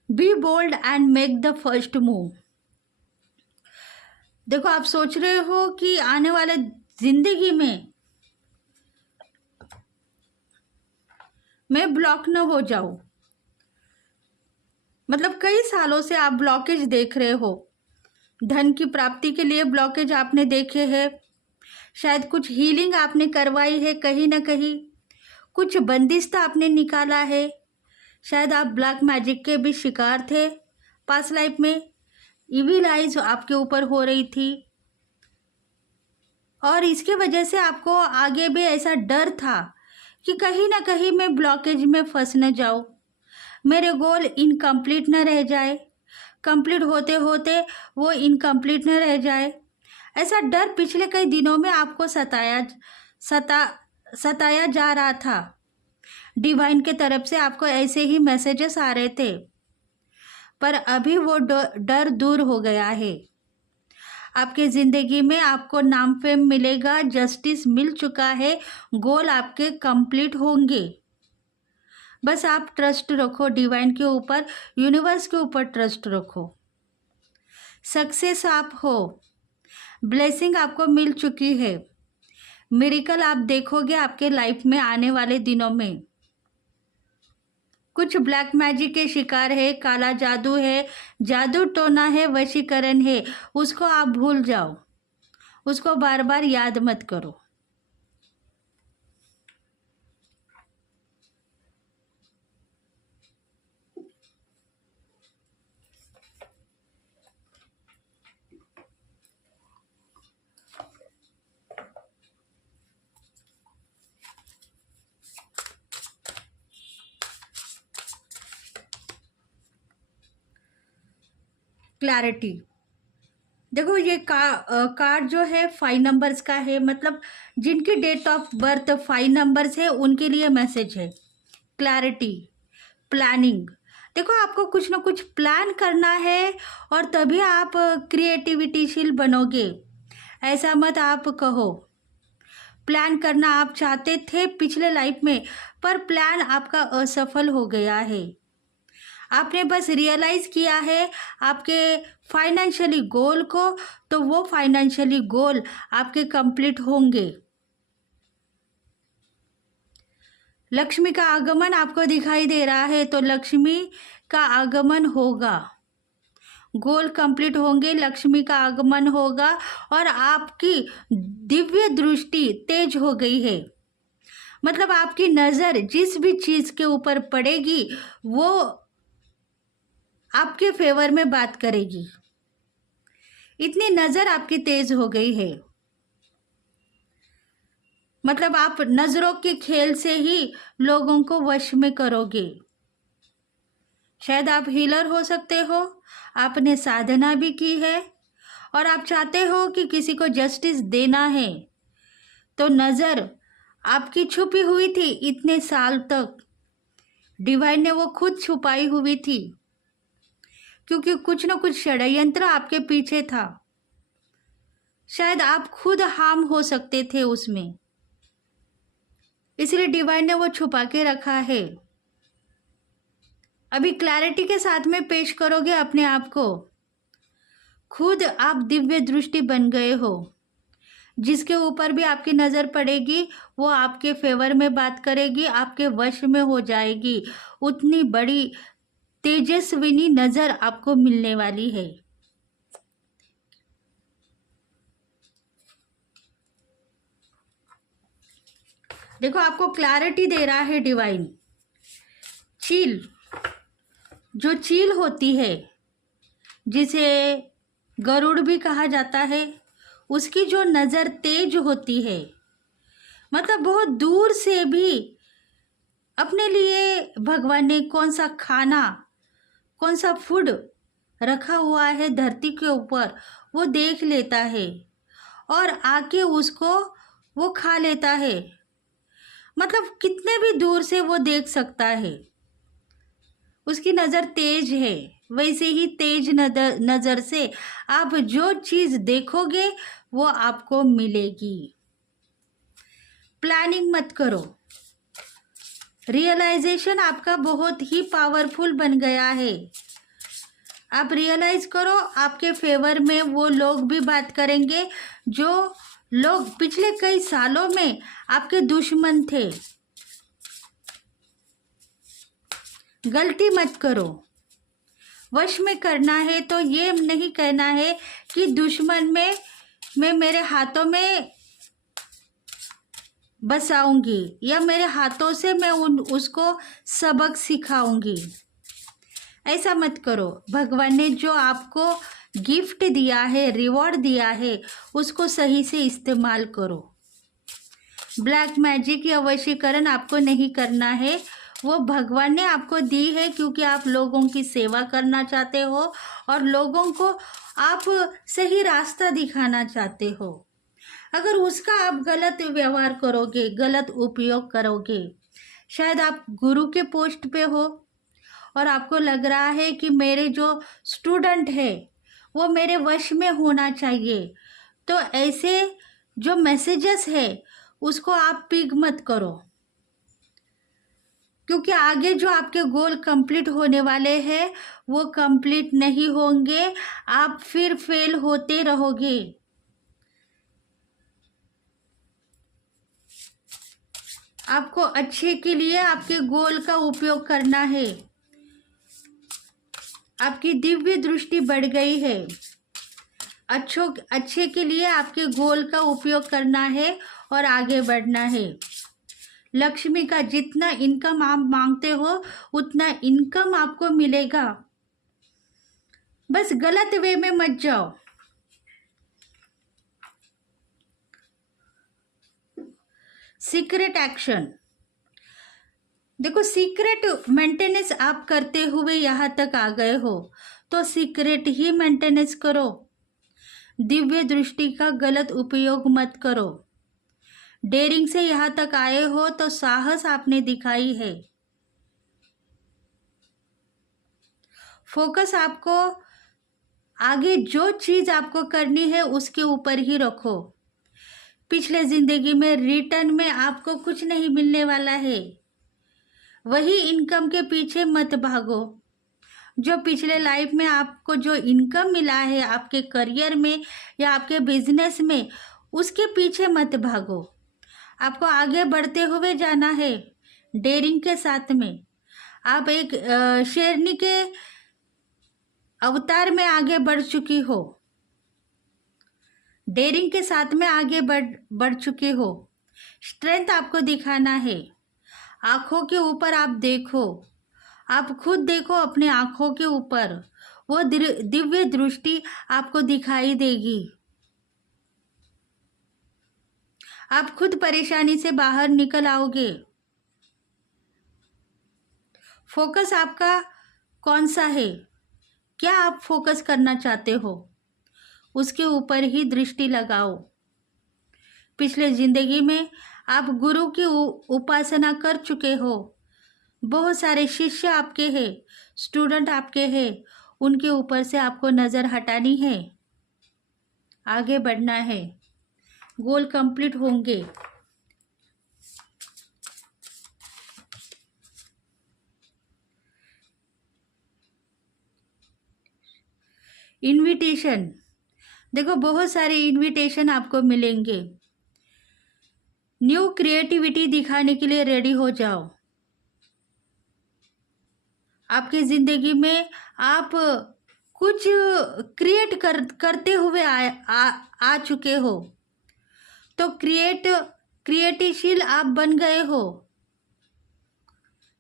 Be bold and make the first move. देखो, आप सोच रहे हो कि आने वाले जिंदगी में मैं ब्लॉक न हो जाऊं, मतलब कई सालों से आप ब्लॉकेज देख रहे हो। धन की प्राप्ति के लिए ब्लॉकेज आपने देखे हैं, शायद कुछ हीलिंग आपने करवाई है, कहीं ना कहीं कुछ बंदिश आपने निकाला है। शायद आप ब्लैक मैजिक के भी शिकार थे पास्ट लाइफ में, इविल आइज आपके ऊपर हो रही थी, और इसके वजह से आपको आगे भी ऐसा डर था कि कहीं ना कहीं मैं ब्लॉकेज में फंस न जाऊं, मेरे गोल इनकम्प्लीट न रह जाए, कंप्लीट होते होते वो इनकम्प्लीट न रह जाए। ऐसा डर पिछले कई दिनों में आपको सताया जा रहा था। डिवाइन के तरफ से आपको ऐसे ही मैसेजेस आ रहे थे, पर अभी वो डर दूर हो गया है। आपके ज़िंदगी में आपको नाम फेम मिलेगा, जस्टिस मिल चुका है, गोल आपके कंप्लीट होंगे। बस आप ट्रस्ट रखो डिवाइन के ऊपर, यूनिवर्स के ऊपर ट्रस्ट रखो। सक्सेस आप हो, ब्लेसिंग आपको मिल चुकी है, मिरेकल आप देखोगे आपके लाइफ में आने वाले दिनों में। कुछ ब्लैक मैजिक के शिकार है, काला जादू है, जादू टोना है, वशीकरण है, उसको आप भूल जाओ, उसको बार बार याद मत करो। क्लैरिटी, देखो ये कार्ड जो है 5 नंबर्स का है, मतलब जिनकी डेट ऑफ बर्थ 5 नंबर्स है उनके लिए मैसेज है। क्लैरिटी, प्लानिंग, देखो आपको कुछ ना कुछ प्लान करना है और तभी आप क्रिएटिविटीशील बनोगे। ऐसा मत आप कहो, प्लान करना आप चाहते थे पिछले लाइफ में, पर प्लान आपका असफल हो गया है। आपने बस रियलाइज़ किया है आपके फाइनेंशियली गोल को, तो वो फाइनेंशियली गोल आपके कंप्लीट होंगे। लक्ष्मी का आगमन आपको दिखाई दे रहा है, तो लक्ष्मी का आगमन होगा, गोल कंप्लीट होंगे, लक्ष्मी का आगमन होगा और आपकी दिव्य दृष्टि तेज हो गई है। मतलब आपकी नज़र जिस भी चीज़ के ऊपर पड़ेगी वो आपके फेवर में बात करेगी, इतनी नज़र आपकी तेज हो गई है। मतलब आप नज़रों के खेल से ही लोगों को वश में करोगे। शायद आप हीलर हो सकते हो, आपने साधना भी की है और आप चाहते हो कि किसी को जस्टिस देना है, तो नज़र आपकी छुपी हुई थी इतने साल तक, डिवाइन ने वो खुद छुपाई हुई थी, क्योंकि कुछ ना कुछ षड्यंत्र आपके पीछे था। शायद आप खुद हार्म हो सकते थे उसमें, इसलिए डिवाइन ने वो छुपा के रखा है। अभी क्लैरिटी के साथ में पेश करोगे अपने आप को, खुद आप दिव्य दृष्टि बन गए हो, जिसके ऊपर भी आपकी नज़र पड़ेगी वो आपके फेवर में बात करेगी, आपके वश में हो जाएगी। उतनी बड़ी तेजस्विनी नज़र आपको मिलने वाली है। देखो आपको क्लैरिटी दे रहा है डिवाइन। चील, जो चील होती है जिसे गरुड़ भी कहा जाता है, उसकी जो नज़र तेज होती है, मतलब बहुत दूर से भी अपने लिए भगवान ने कौन सा खाना, कौन सा फूड रखा हुआ है धरती के ऊपर, वो देख लेता है और आके उसको वो खा लेता है। मतलब कितने भी दूर से वो देख सकता है, उसकी नज़र तेज है। वैसे ही तेज नज़र से आप जो चीज़ देखोगे वो आपको मिलेगी। प्लानिंग मत करो, रियलाइजेशन आपका बहुत ही पावरफुल बन गया है। आप रियलाइज करो, आपके फेवर में वो लोग भी बात करेंगे जो लोग पिछले कई सालों में आपके दुश्मन थे। गलती मत करो, वश में करना है तो ये नहीं कहना है कि दुश्मन में मैं मेरे हाथों में बसाऊंगी या मेरे हाथों से मैं उसको सबक सिखाऊंगी। ऐसा मत करो। भगवान ने जो आपको गिफ्ट दिया है, रिवॉर्ड दिया है, उसको सही से इस्तेमाल करो। ब्लैक मैजिक या वशीकरण आपको नहीं करना है, वो भगवान ने आपको दी है क्योंकि आप लोगों की सेवा करना चाहते हो और लोगों को आप सही रास्ता दिखाना चाहते हो। अगर उसका आप गलत व्यवहार करोगे, गलत उपयोग करोगे, शायद आप गुरु के पोस्ट पे हो और आपको लग रहा है कि मेरे जो स्टूडेंट है वो मेरे वश में होना चाहिए। तो ऐसे जो मैसेजेस है उसको आप पिक मत करो, क्योंकि आगे जो आपके गोल कंप्लीट होने वाले हैं वो कंप्लीट नहीं होंगे, आप फिर फेल होते रहोगे। आपको अच्छे के लिए आपके गोल का उपयोग करना है। आपकी दिव्य दृष्टि बढ़ गई है। अच्छे के लिए आपके गोल का उपयोग करना है और आगे बढ़ना है। लक्ष्मी का जितना इनकम आप मांगते हो उतना इनकम आपको मिलेगा। बस गलत वे में मत जाओ। सीक्रेट एक्शन, देखो सीक्रेट मेंटेनेंस आप करते हुए यहाँ तक आ गए हो तो सीक्रेट ही मेंटेनेंस करो। दिव्य दृष्टि का गलत उपयोग मत करो। डेयरिंग से यहाँ तक आए हो तो साहस आपने दिखाई है। फोकस आपको आगे जो चीज आपको करनी है उसके ऊपर ही रखो। पिछले जिंदगी में रिटर्न में आपको कुछ नहीं मिलने वाला है, वही इनकम के पीछे मत भागो। जो पिछले लाइफ में आपको जो इनकम मिला है आपके करियर में या आपके बिजनेस में, उसके पीछे मत भागो। आपको आगे बढ़ते हुए जाना है डेयरिंग के साथ में। आप एक शेरनी के अवतार में आगे बढ़ चुकी हो, डेयरिंग के साथ में आगे बढ़ चुके हो। स्ट्रेंथ आपको दिखाना है। आंखों के ऊपर आप देखो, आप खुद देखो अपने आंखों के ऊपर, वो दिव्य दृष्टि आपको दिखाई देगी। आप खुद परेशानी से बाहर निकल आओगे। फोकस आपका कौन सा है, क्या आप फोकस करना चाहते हो, उसके ऊपर ही दृष्टि लगाओ। पिछले जिंदगी में आप गुरु की उपासना कर चुके हो। बहुत सारे शिष्य आपके हैं, स्टूडेंट आपके हैं, उनके ऊपर से आपको नज़र हटानी है। आगे बढ़ना है, गोल कंप्लीट होंगे। इनविटेशन, देखो बहुत सारे इनविटेशन आपको मिलेंगे। न्यू क्रिएटिविटी दिखाने के लिए रेडी हो जाओ। आपकी ज़िंदगी में आप कुछ क्रिएट करते हुए आ चुके हो, तो क्रिएटिवशील आप बन गए हो।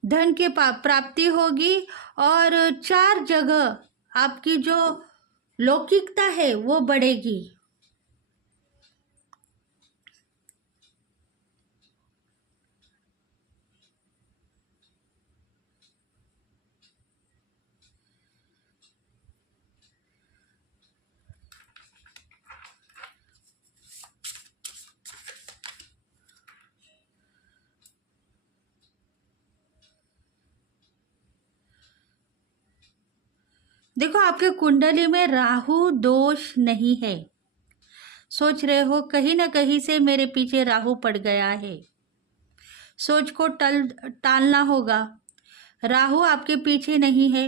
धन की प्राप्ति होगी और 4 जगह आपकी जो लौकिकता है वो बढ़ेगी। देखो आपके कुंडली में राहु दोष नहीं है। सोच रहे हो कहीं ना कहीं से मेरे पीछे राहु पड़ गया है, सोच को टालना होगा। राहु आपके पीछे नहीं है।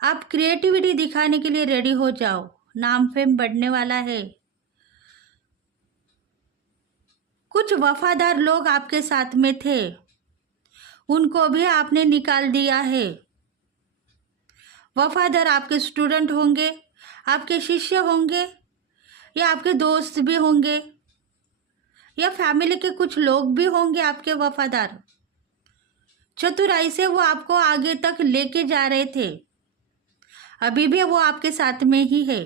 आप क्रिएटिविटी दिखाने के लिए रेडी हो जाओ, नाम फेम बढ़ने वाला है। कुछ वफादार लोग आपके साथ में थे, उनको भी आपने निकाल दिया है। वफादार आपके स्टूडेंट होंगे, आपके शिष्य होंगे, या आपके दोस्त भी होंगे, या फैमिली के कुछ लोग भी होंगे आपके वफादार। चतुराई से वो आपको आगे तक लेके जा रहे थे, अभी भी वो आपके साथ में ही है।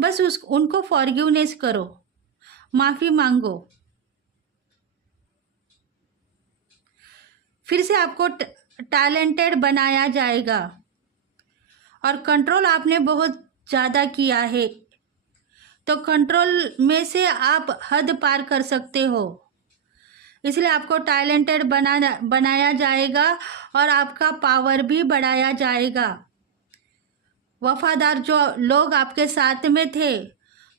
बस उनको फॉरगिवनेस करो, माफ़ी मांगो। फिर से आपको टैलेंटेड बनाया जाएगा। और कंट्रोल आपने बहुत ज़्यादा किया है, तो कंट्रोल में से आप हद पार कर सकते हो। इसलिए आपको टैलेंटेड बनाया जाएगा और आपका पावर भी बढ़ाया जाएगा। वफादार जो लोग आपके साथ में थे,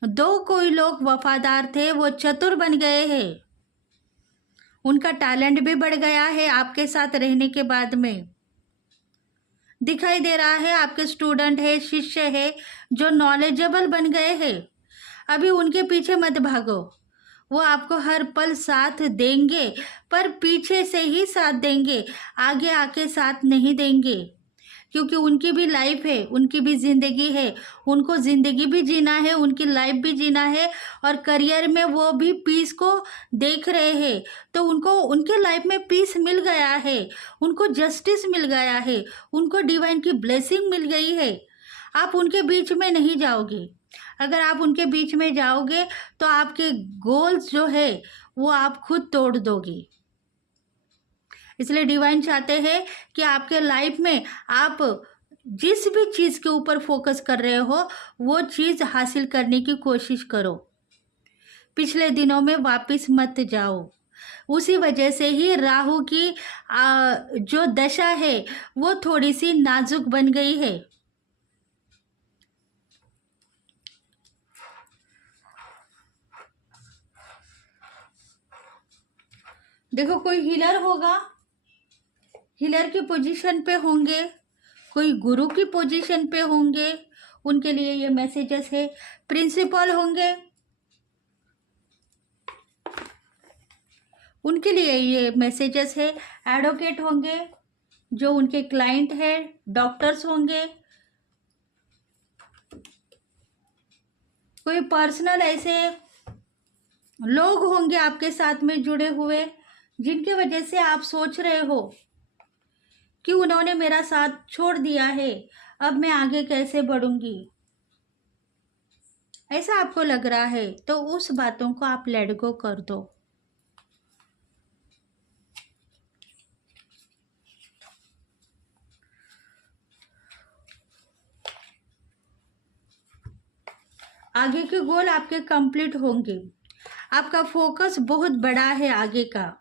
दो कोई लोग वफादार थे, वो चतुर बन गए हैं। उनका टैलेंट भी बढ़ गया है आपके साथ रहने के बाद में। दिखाई दे रहा है आपके स्टूडेंट है, शिष्य है, जो नॉलेजेबल बन गए हैं। अभी उनके पीछे मत भागो, वो आपको हर पल साथ देंगे, पर पीछे से ही साथ देंगे, आगे आके साथ नहीं देंगे, क्योंकि उनकी भी लाइफ है, उनकी भी ज़िंदगी है, उनको ज़िंदगी भी जीना है, उनकी लाइफ भी जीना है, और करियर में वो भी पीस को देख रहे हैं। तो उनको उनके लाइफ में पीस मिल गया है, उनको जस्टिस मिल गया है, उनको डिवाइन की ब्लेसिंग मिल गई है। आप उनके बीच में नहीं जाओगे। अगर आप उनके बीच में जाओगे तो आपके गोल्स जो है वो आप खुद तोड़ दोगे। इसलिए डिवाइन चाहते हैं कि आपके लाइफ में आप जिस भी चीज़ के ऊपर फोकस कर रहे हो वो चीज़ हासिल करने की कोशिश करो। पिछले दिनों में वापस मत जाओ। उसी वजह से ही राहु की जो दशा है वो थोड़ी सी नाजुक बन गई है। देखो, कोई हीलर होगा, हीलर की पोजीशन पे होंगे, कोई गुरु की पोजीशन पे होंगे, उनके लिए ये मैसेजेस है। प्रिंसिपल होंगे, उनके लिए ये मैसेजेस है। एडवोकेट होंगे, जो उनके क्लाइंट है। डॉक्टर्स होंगे, कोई पर्सनल ऐसे लोग होंगे आपके साथ में जुड़े हुए, जिनकी वजह से आप सोच रहे हो कि उन्होंने मेरा साथ छोड़ दिया है, अब मैं आगे कैसे बढ़ूंगी, ऐसा आपको लग रहा है। तो उस बातों को आप लेट गो कर दो। आगे के गोल आपके कंप्लीट होंगे। आपका फोकस बहुत बड़ा है आगे का,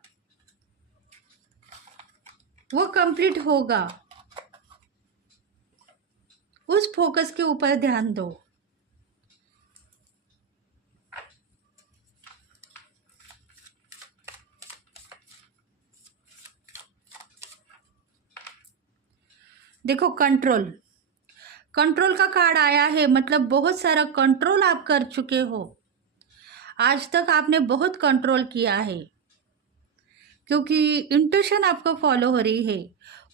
वो कंप्लीट होगा। उस फोकस के ऊपर ध्यान दो। देखो, कंट्रोल कंट्रोल का कार्ड आया है, मतलब बहुत सारा कंट्रोल आप कर चुके हो। आज तक आपने बहुत कंट्रोल किया है, क्योंकि इंट्यूशन आपको फॉलो हो रही है।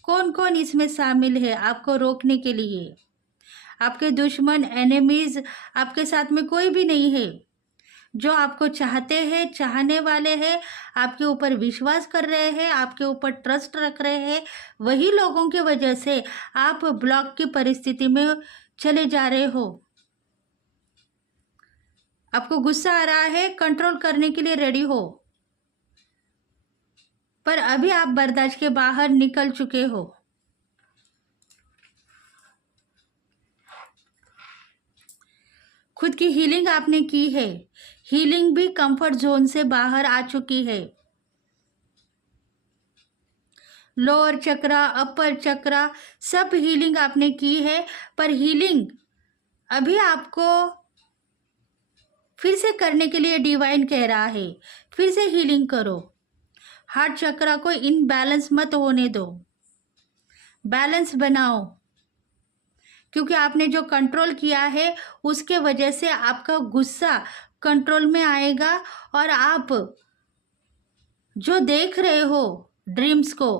कौन कौन इसमें शामिल है आपको रोकने के लिए? आपके दुश्मन, एनिमीज आपके साथ में कोई भी नहीं है। जो आपको चाहते हैं, चाहने वाले हैं, आपके ऊपर विश्वास कर रहे हैं, आपके ऊपर ट्रस्ट रख रहे हैं, वही लोगों की वजह से आप ब्लॉक की परिस्थिति में चले जा रहे हो। आपको गुस्सा आ रहा है, कंट्रोल करने के लिए रेडी हो, पर अभी आप बर्दाश्त के बाहर निकल चुके हो। खुद की हीलिंग आपने की है, हीलिंग भी कंफर्ट जोन से बाहर आ चुकी है। लोअर चक्रा, अपर चक्रा, सब हीलिंग आपने की है, पर हीलिंग अभी आपको फिर से करने के लिए डिवाइन कह रहा है, फिर से हीलिंग करो। हार्ट चक्रा को इनबैलेंस मत होने दो, बैलेंस बनाओ, क्योंकि आपने जो कंट्रोल किया है उसके वजह से आपका गुस्सा कंट्रोल में आएगा और आप जो देख रहे हो ड्रीम्स को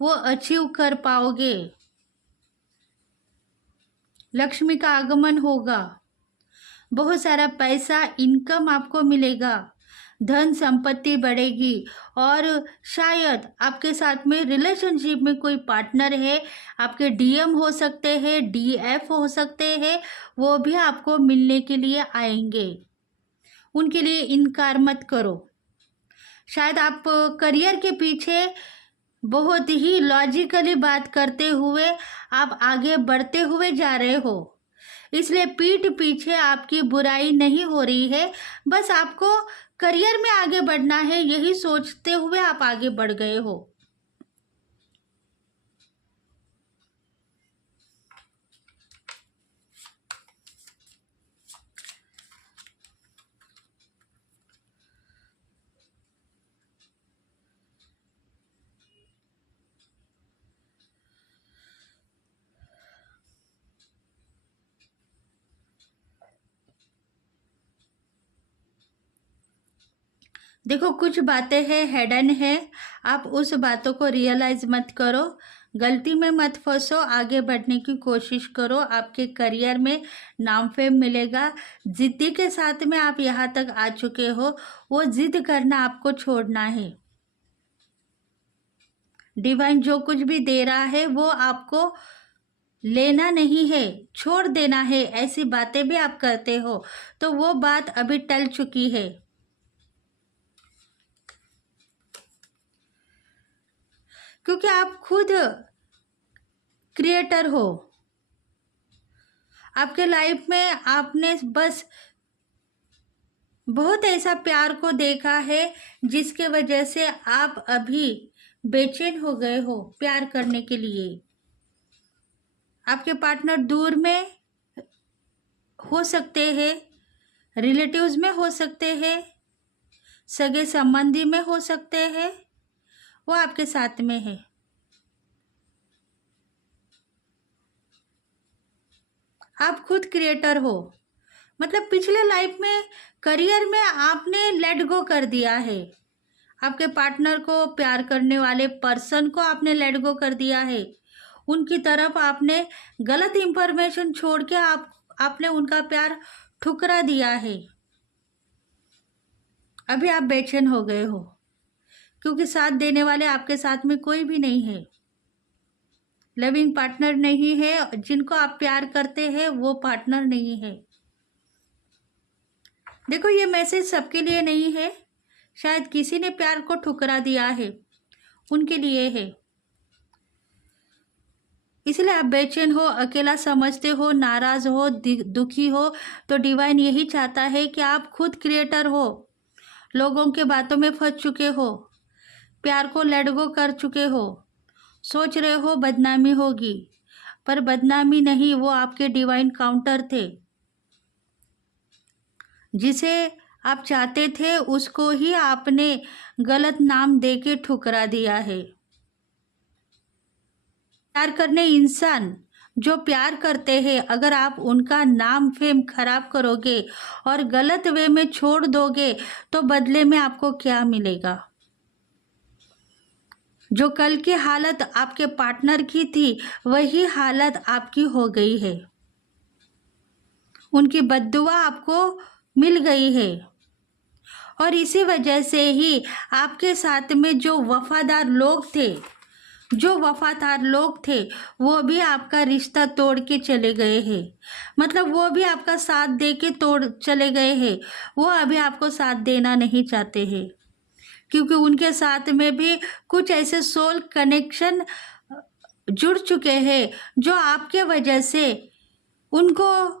वो अचीव कर पाओगे। लक्ष्मी का आगमन होगा, बहुत सारा पैसा, इनकम आपको मिलेगा, धन संपत्ति बढ़ेगी, और शायद आपके साथ में रिलेशनशिप में कोई पार्टनर है, आपके डीएम हो सकते हैं, डीएफ हो सकते हैं, वो भी आपको मिलने के लिए आएंगे। उनके लिए इनकार मत करो। शायद आप करियर के पीछे बहुत ही लॉजिकली बात करते हुए आप आगे बढ़ते हुए जा रहे हो, इसलिए पीठ पीछे आपकी बुराई नहीं हो रही है, बस आपको करियर में आगे बढ़ना है, यही सोचते हुए आप आगे बढ़ गए हो। देखो, कुछ बातें हैं हिडन है, आप उस बातों को रियलाइज मत करो, गलती में मत फंसो, आगे बढ़ने की कोशिश करो, आपके करियर में नाम फेम मिलेगा। जिद्दी के साथ में आप यहाँ तक आ चुके हो, वो जिद करना आपको छोड़ना है। डिवाइन जो कुछ भी दे रहा है वो आपको लेना नहीं है, छोड़ देना है। ऐसी बातें भी आप करते हो तो वो बात अभी टल चुकी है, क्योंकि आप खुद क्रिएटर हो। आपके लाइफ में आपने बस बहुत ऐसा प्यार को देखा है जिसके वजह से आप अभी बेचैन हो गए हो प्यार करने के लिए। आपके पार्टनर दूर में हो सकते हैं, रिलेटिव्स में हो सकते हैं, सगे संबंधी में हो सकते हैं, वो आपके साथ में है। आप खुद क्रिएटर हो, मतलब पिछले लाइफ में करियर में आपने लेट गो कर दिया है, आपके पार्टनर को, प्यार करने वाले पर्सन को आपने लेट गो कर दिया है, उनकी तरफ आपने गलत इंफॉर्मेशन छोड़ के आपने उनका प्यार ठुकरा दिया है। अभी आप बेचैन हो गए हो क्योंकि साथ देने वाले आपके साथ में कोई भी नहीं है, लविंग पार्टनर नहीं है, जिनको आप प्यार करते हैं वो पार्टनर नहीं है। देखो, ये मैसेज सबके लिए नहीं है, शायद किसी ने प्यार को ठुकरा दिया है, उनके लिए है। इसलिए आप बेचैन हो, अकेला समझते हो, नाराज हो, दुखी हो, तो डिवाइन यही चाहता है कि आप खुद क्रिएटर हो, लोगों के बातों में फंस चुके हो, प्यार को लेट गो कर चुके हो, सोच रहे हो बदनामी होगी, पर बदनामी नहीं, वो आपके डिवाइन काउंटर थे। जिसे आप चाहते थे उसको ही आपने गलत नाम देके ठुकरा दिया है। प्यार करने इंसान जो प्यार करते हैं, अगर आप उनका नाम फेम खराब करोगे और गलत वे में छोड़ दोगे तो बदले में आपको क्या मिलेगा? जो कल की हालत आपके पार्टनर की थी वही हालत आपकी हो गई है, उनकी बद्दुआ आपको मिल गई है। और इसी वजह से ही आपके साथ में जो वफादार लोग थे वो भी आपका रिश्ता तोड़ के चले गए हैं, मतलब वो भी आपका साथ दे के तोड़ चले गए हैं, वो अभी आपको साथ देना नहीं चाहते हैं, क्योंकि उनके साथ में भी कुछ ऐसे सोल कनेक्शन जुड़ चुके हैं जो आपके वजह से उनको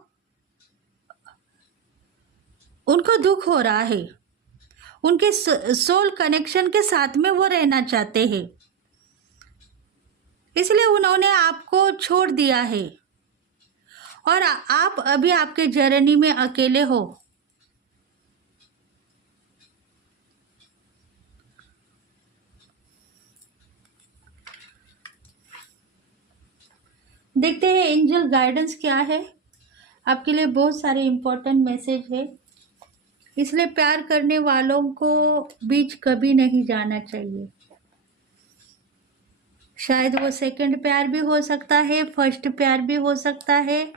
दुख हो रहा है, उनके सोल कनेक्शन के साथ में वो रहना चाहते हैं, इसलिए उन्होंने आपको छोड़ दिया है और आप अभी आपके जर्नी में अकेले हो। देखते हैं एंजल गाइडेंस क्या है आपके लिए। बहुत सारे इंपॉर्टेंट मैसेज है, इसलिए प्यार करने वालों को बीच कभी नहीं जाना चाहिए। शायद वो सेकंड प्यार भी हो सकता है, फर्स्ट प्यार भी हो सकता है,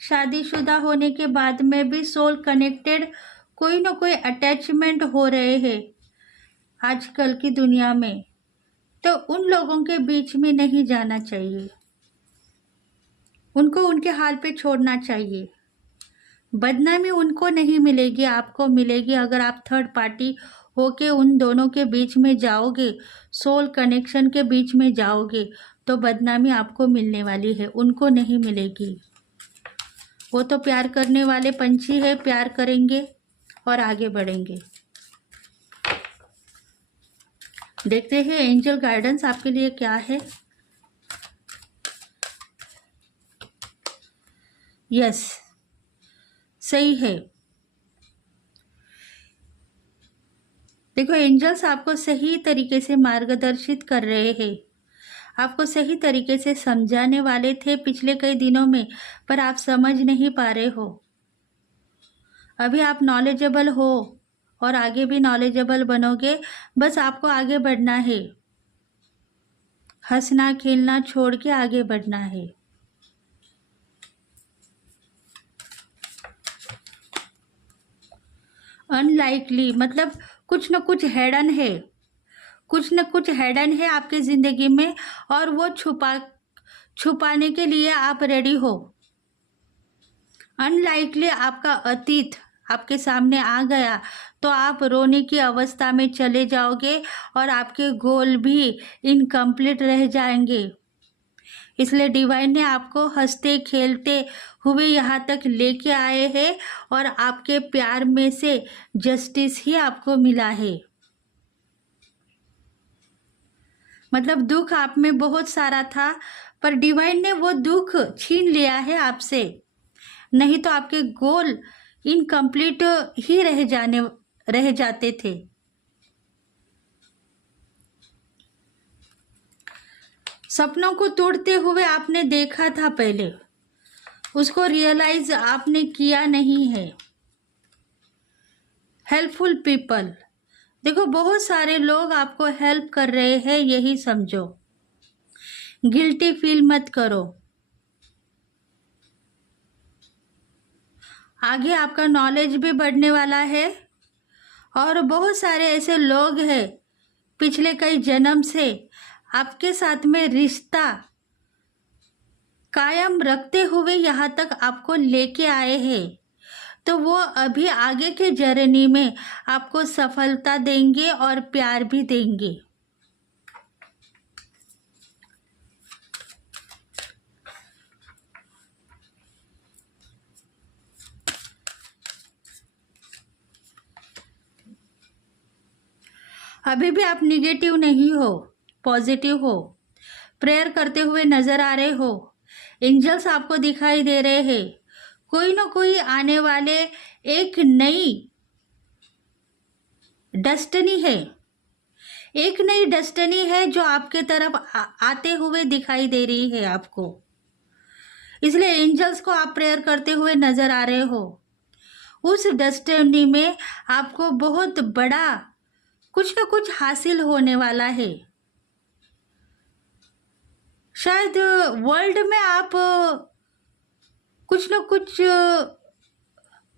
शादीशुदा होने के बाद में भी सोल कनेक्टेड कोई ना कोई अटैचमेंट हो रहे हैं आजकल की दुनिया में, तो उन लोगों के बीच में नहीं जाना चाहिए, उनको उनके हाल पे छोड़ना चाहिए। बदनामी उनको नहीं मिलेगी, आपको मिलेगी। अगर आप थर्ड पार्टी होके उन दोनों के बीच में जाओगे, सोल कनेक्शन के बीच में जाओगे, तो बदनामी आपको मिलने वाली है, उनको नहीं मिलेगी। वो तो प्यार करने वाले पंछी है, प्यार करेंगे और आगे बढ़ेंगे। देखते हैं एंजल गाइडेंस आपके लिए क्या है। यस, सही है। देखो, एंजल्स आपको सही तरीके से मार्गदर्शित कर रहे हैं। आपको सही तरीके से समझाने वाले थे पिछले कई दिनों में, पर आप समझ नहीं पा रहे हो। अभी आप नॉलेजेबल हो और आगे भी नॉलेजेबल बनोगे। बस आपको आगे बढ़ना है, हंसना खेलना छोड़ के आगे बढ़ना है। अनलाइकली मतलब कुछ न कुछ हैडन है, कुछ न कुछ हैडन है आपकी ज़िंदगी में, और वो छुपाने के लिए आप रेडी हो। अनलाइकली आपका अतीत आपके सामने आ गया तो आप रोने की अवस्था में चले जाओगे और आपके गोल भी इनकम्प्लीट रह जाएंगे। इसलिए डिवाइन ने आपको हंसते खेलते हुए यहाँ तक लेके आए हैं और आपके प्यार में से जस्टिस ही आपको मिला है। मतलब दुख आप में बहुत सारा था, पर डिवाइन ने वो दुख छीन लिया है आपसे, नहीं तो आपके गोल इनकम्प्लीट ही रह जाते थे। सपनों को तोड़ते हुए आपने देखा था पहले, उसको रियलाइज आपने किया नहीं है। हेल्पफुल पीपल, देखो बहुत सारे लोग आपको हेल्प कर रहे हैं, यही समझो। गिल्टी फील मत करो। आगे आपका नॉलेज भी बढ़ने वाला है और बहुत सारे ऐसे लोग हैं पिछले कई जन्म से आपके साथ में रिश्ता कायम रखते हुए यहाँ तक आपको लेके आए हैं, तो वो अभी आगे के जर्नी में आपको सफलता देंगे और प्यार भी देंगे। अभी भी आप निगेटिव नहीं हो, पॉजिटिव हो। प्रेयर करते हुए नजर आ रहे हो। एंजल्स आपको दिखाई दे रहे हैं। कोई ना कोई आने वाले एक नई डेस्टिनी है, एक नई डेस्टिनी है जो आपके तरफ आते हुए दिखाई दे रही है आपको। इसलिए एंजल्स को आप प्रेयर करते हुए नजर आ रहे हो। उस डेस्टिनी में आपको बहुत बड़ा कुछ ना कुछ हासिल होने वाला है। शायद वर्ल्ड में आप कुछ ना कुछ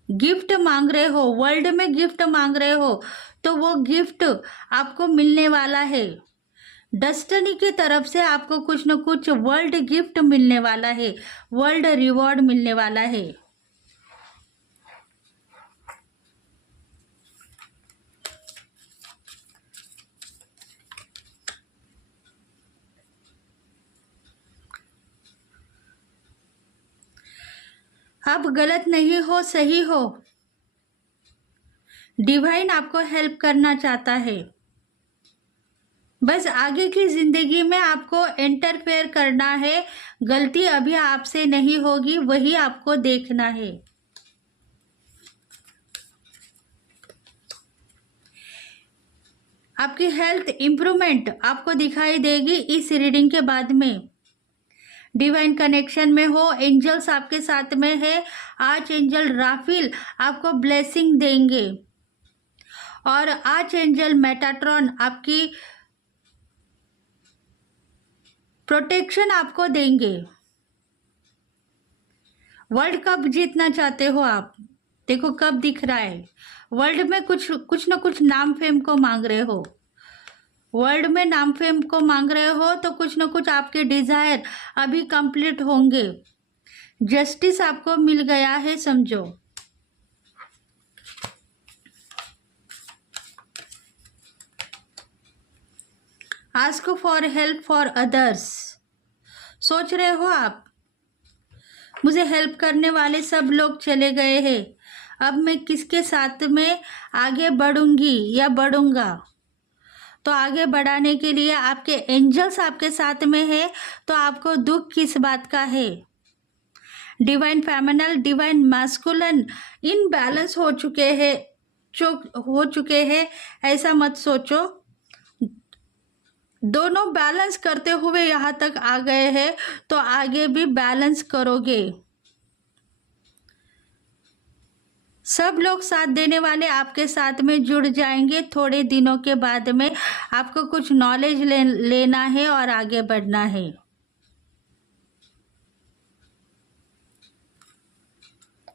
गिफ्ट मांग रहे हो, वर्ल्ड में गिफ्ट मांग रहे हो, तो वो गिफ्ट आपको मिलने वाला है। डेस्टिनी की तरफ से आपको कुछ न कुछ वर्ल्ड गिफ्ट मिलने वाला है, वर्ल्ड रिवॉर्ड मिलने वाला है। आप गलत नहीं हो, सही हो। डिवाइन आपको हेल्प करना चाहता है। बस आगे की जिंदगी में आपको इंटरफेयर करना है। गलती अभी आपसे नहीं होगी, वही आपको देखना है। आपकी हेल्थ इंप्रूवमेंट आपको दिखाई देगी इस रीडिंग के बाद में। डिवाइन कनेक्शन में हो, एंजल्स आपके साथ में है। आर्च एंजल राफेल आपको ब्लेसिंग देंगे और आर्च एंजल मेटाट्रॉन आपकी प्रोटेक्शन आपको देंगे। वर्ल्ड कप जीतना चाहते हो आप, देखो कब दिख रहा है। वर्ल्ड में कुछ ना कुछ नाम फेम को मांग रहे हो, वर्ल्ड में नाम फेम को मांग रहे हो, तो कुछ ना कुछ आपके डिजायर अभी कंप्लीट होंगे। जस्टिस आपको मिल गया है, समझो। Ask for help for others, सोच रहे हो आप मुझे हेल्प करने वाले सब लोग चले गए हैं। अब मैं किसके साथ में आगे बढ़ूंगी या बढ़ूंगा? तो आगे बढ़ाने के लिए आपके एंजल्स आपके साथ में है, तो आपको दुख किस बात का है? डिवाइन फेमिनल, डिवाइन मैस्कुलिन इनबैलेंस हो चुके हैं, ऐसा मत सोचो। दोनों बैलेंस करते हुए यहाँ तक आ गए हैं, तो आगे भी बैलेंस करोगे। सब लोग साथ देने वाले आपके साथ में जुड़ जाएंगे। थोड़े दिनों के बाद में आपको कुछ नॉलेज लेना है और आगे बढ़ना है।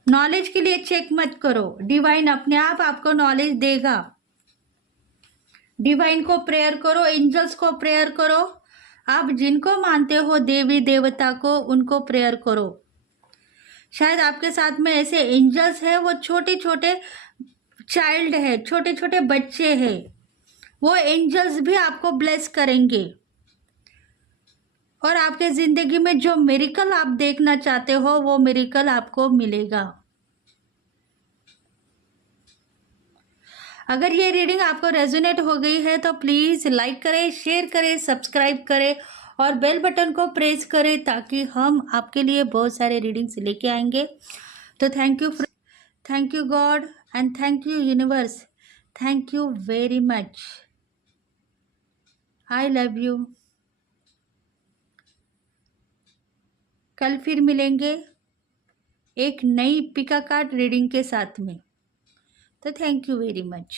नॉलेज के लिए चेक मत करो, डिवाइन अपने आप आपको नॉलेज देगा। डिवाइन को प्रेयर करो, एंजल्स को प्रेयर करो। आप जिनको मानते हो देवी देवता को, उनको प्रेयर करो। शायद आपके साथ में ऐसे एंजल्स है, वो छोटे छोटे चाइल्ड है, छोटे छोटे बच्चे हैं। वो एंजल्स भी आपको ब्लेस करेंगे और आपके जिंदगी में जो मिरेकल आप देखना चाहते हो, वो मिरेकल आपको मिलेगा। अगर ये रीडिंग आपको रेजोनेट हो गई है तो प्लीज़ लाइक करें, शेयर करें, सब्सक्राइब करें और बेल बटन को प्रेस करें, ताकि हम आपके लिए बहुत सारे रीडिंग्स लेके आएंगे। तो thank you God and thank you universe, thank you very much. I love you. कल फिर मिलेंगे एक नई पिका कार्ड रीडिंग के साथ में। तो थैंक यू वेरी मच।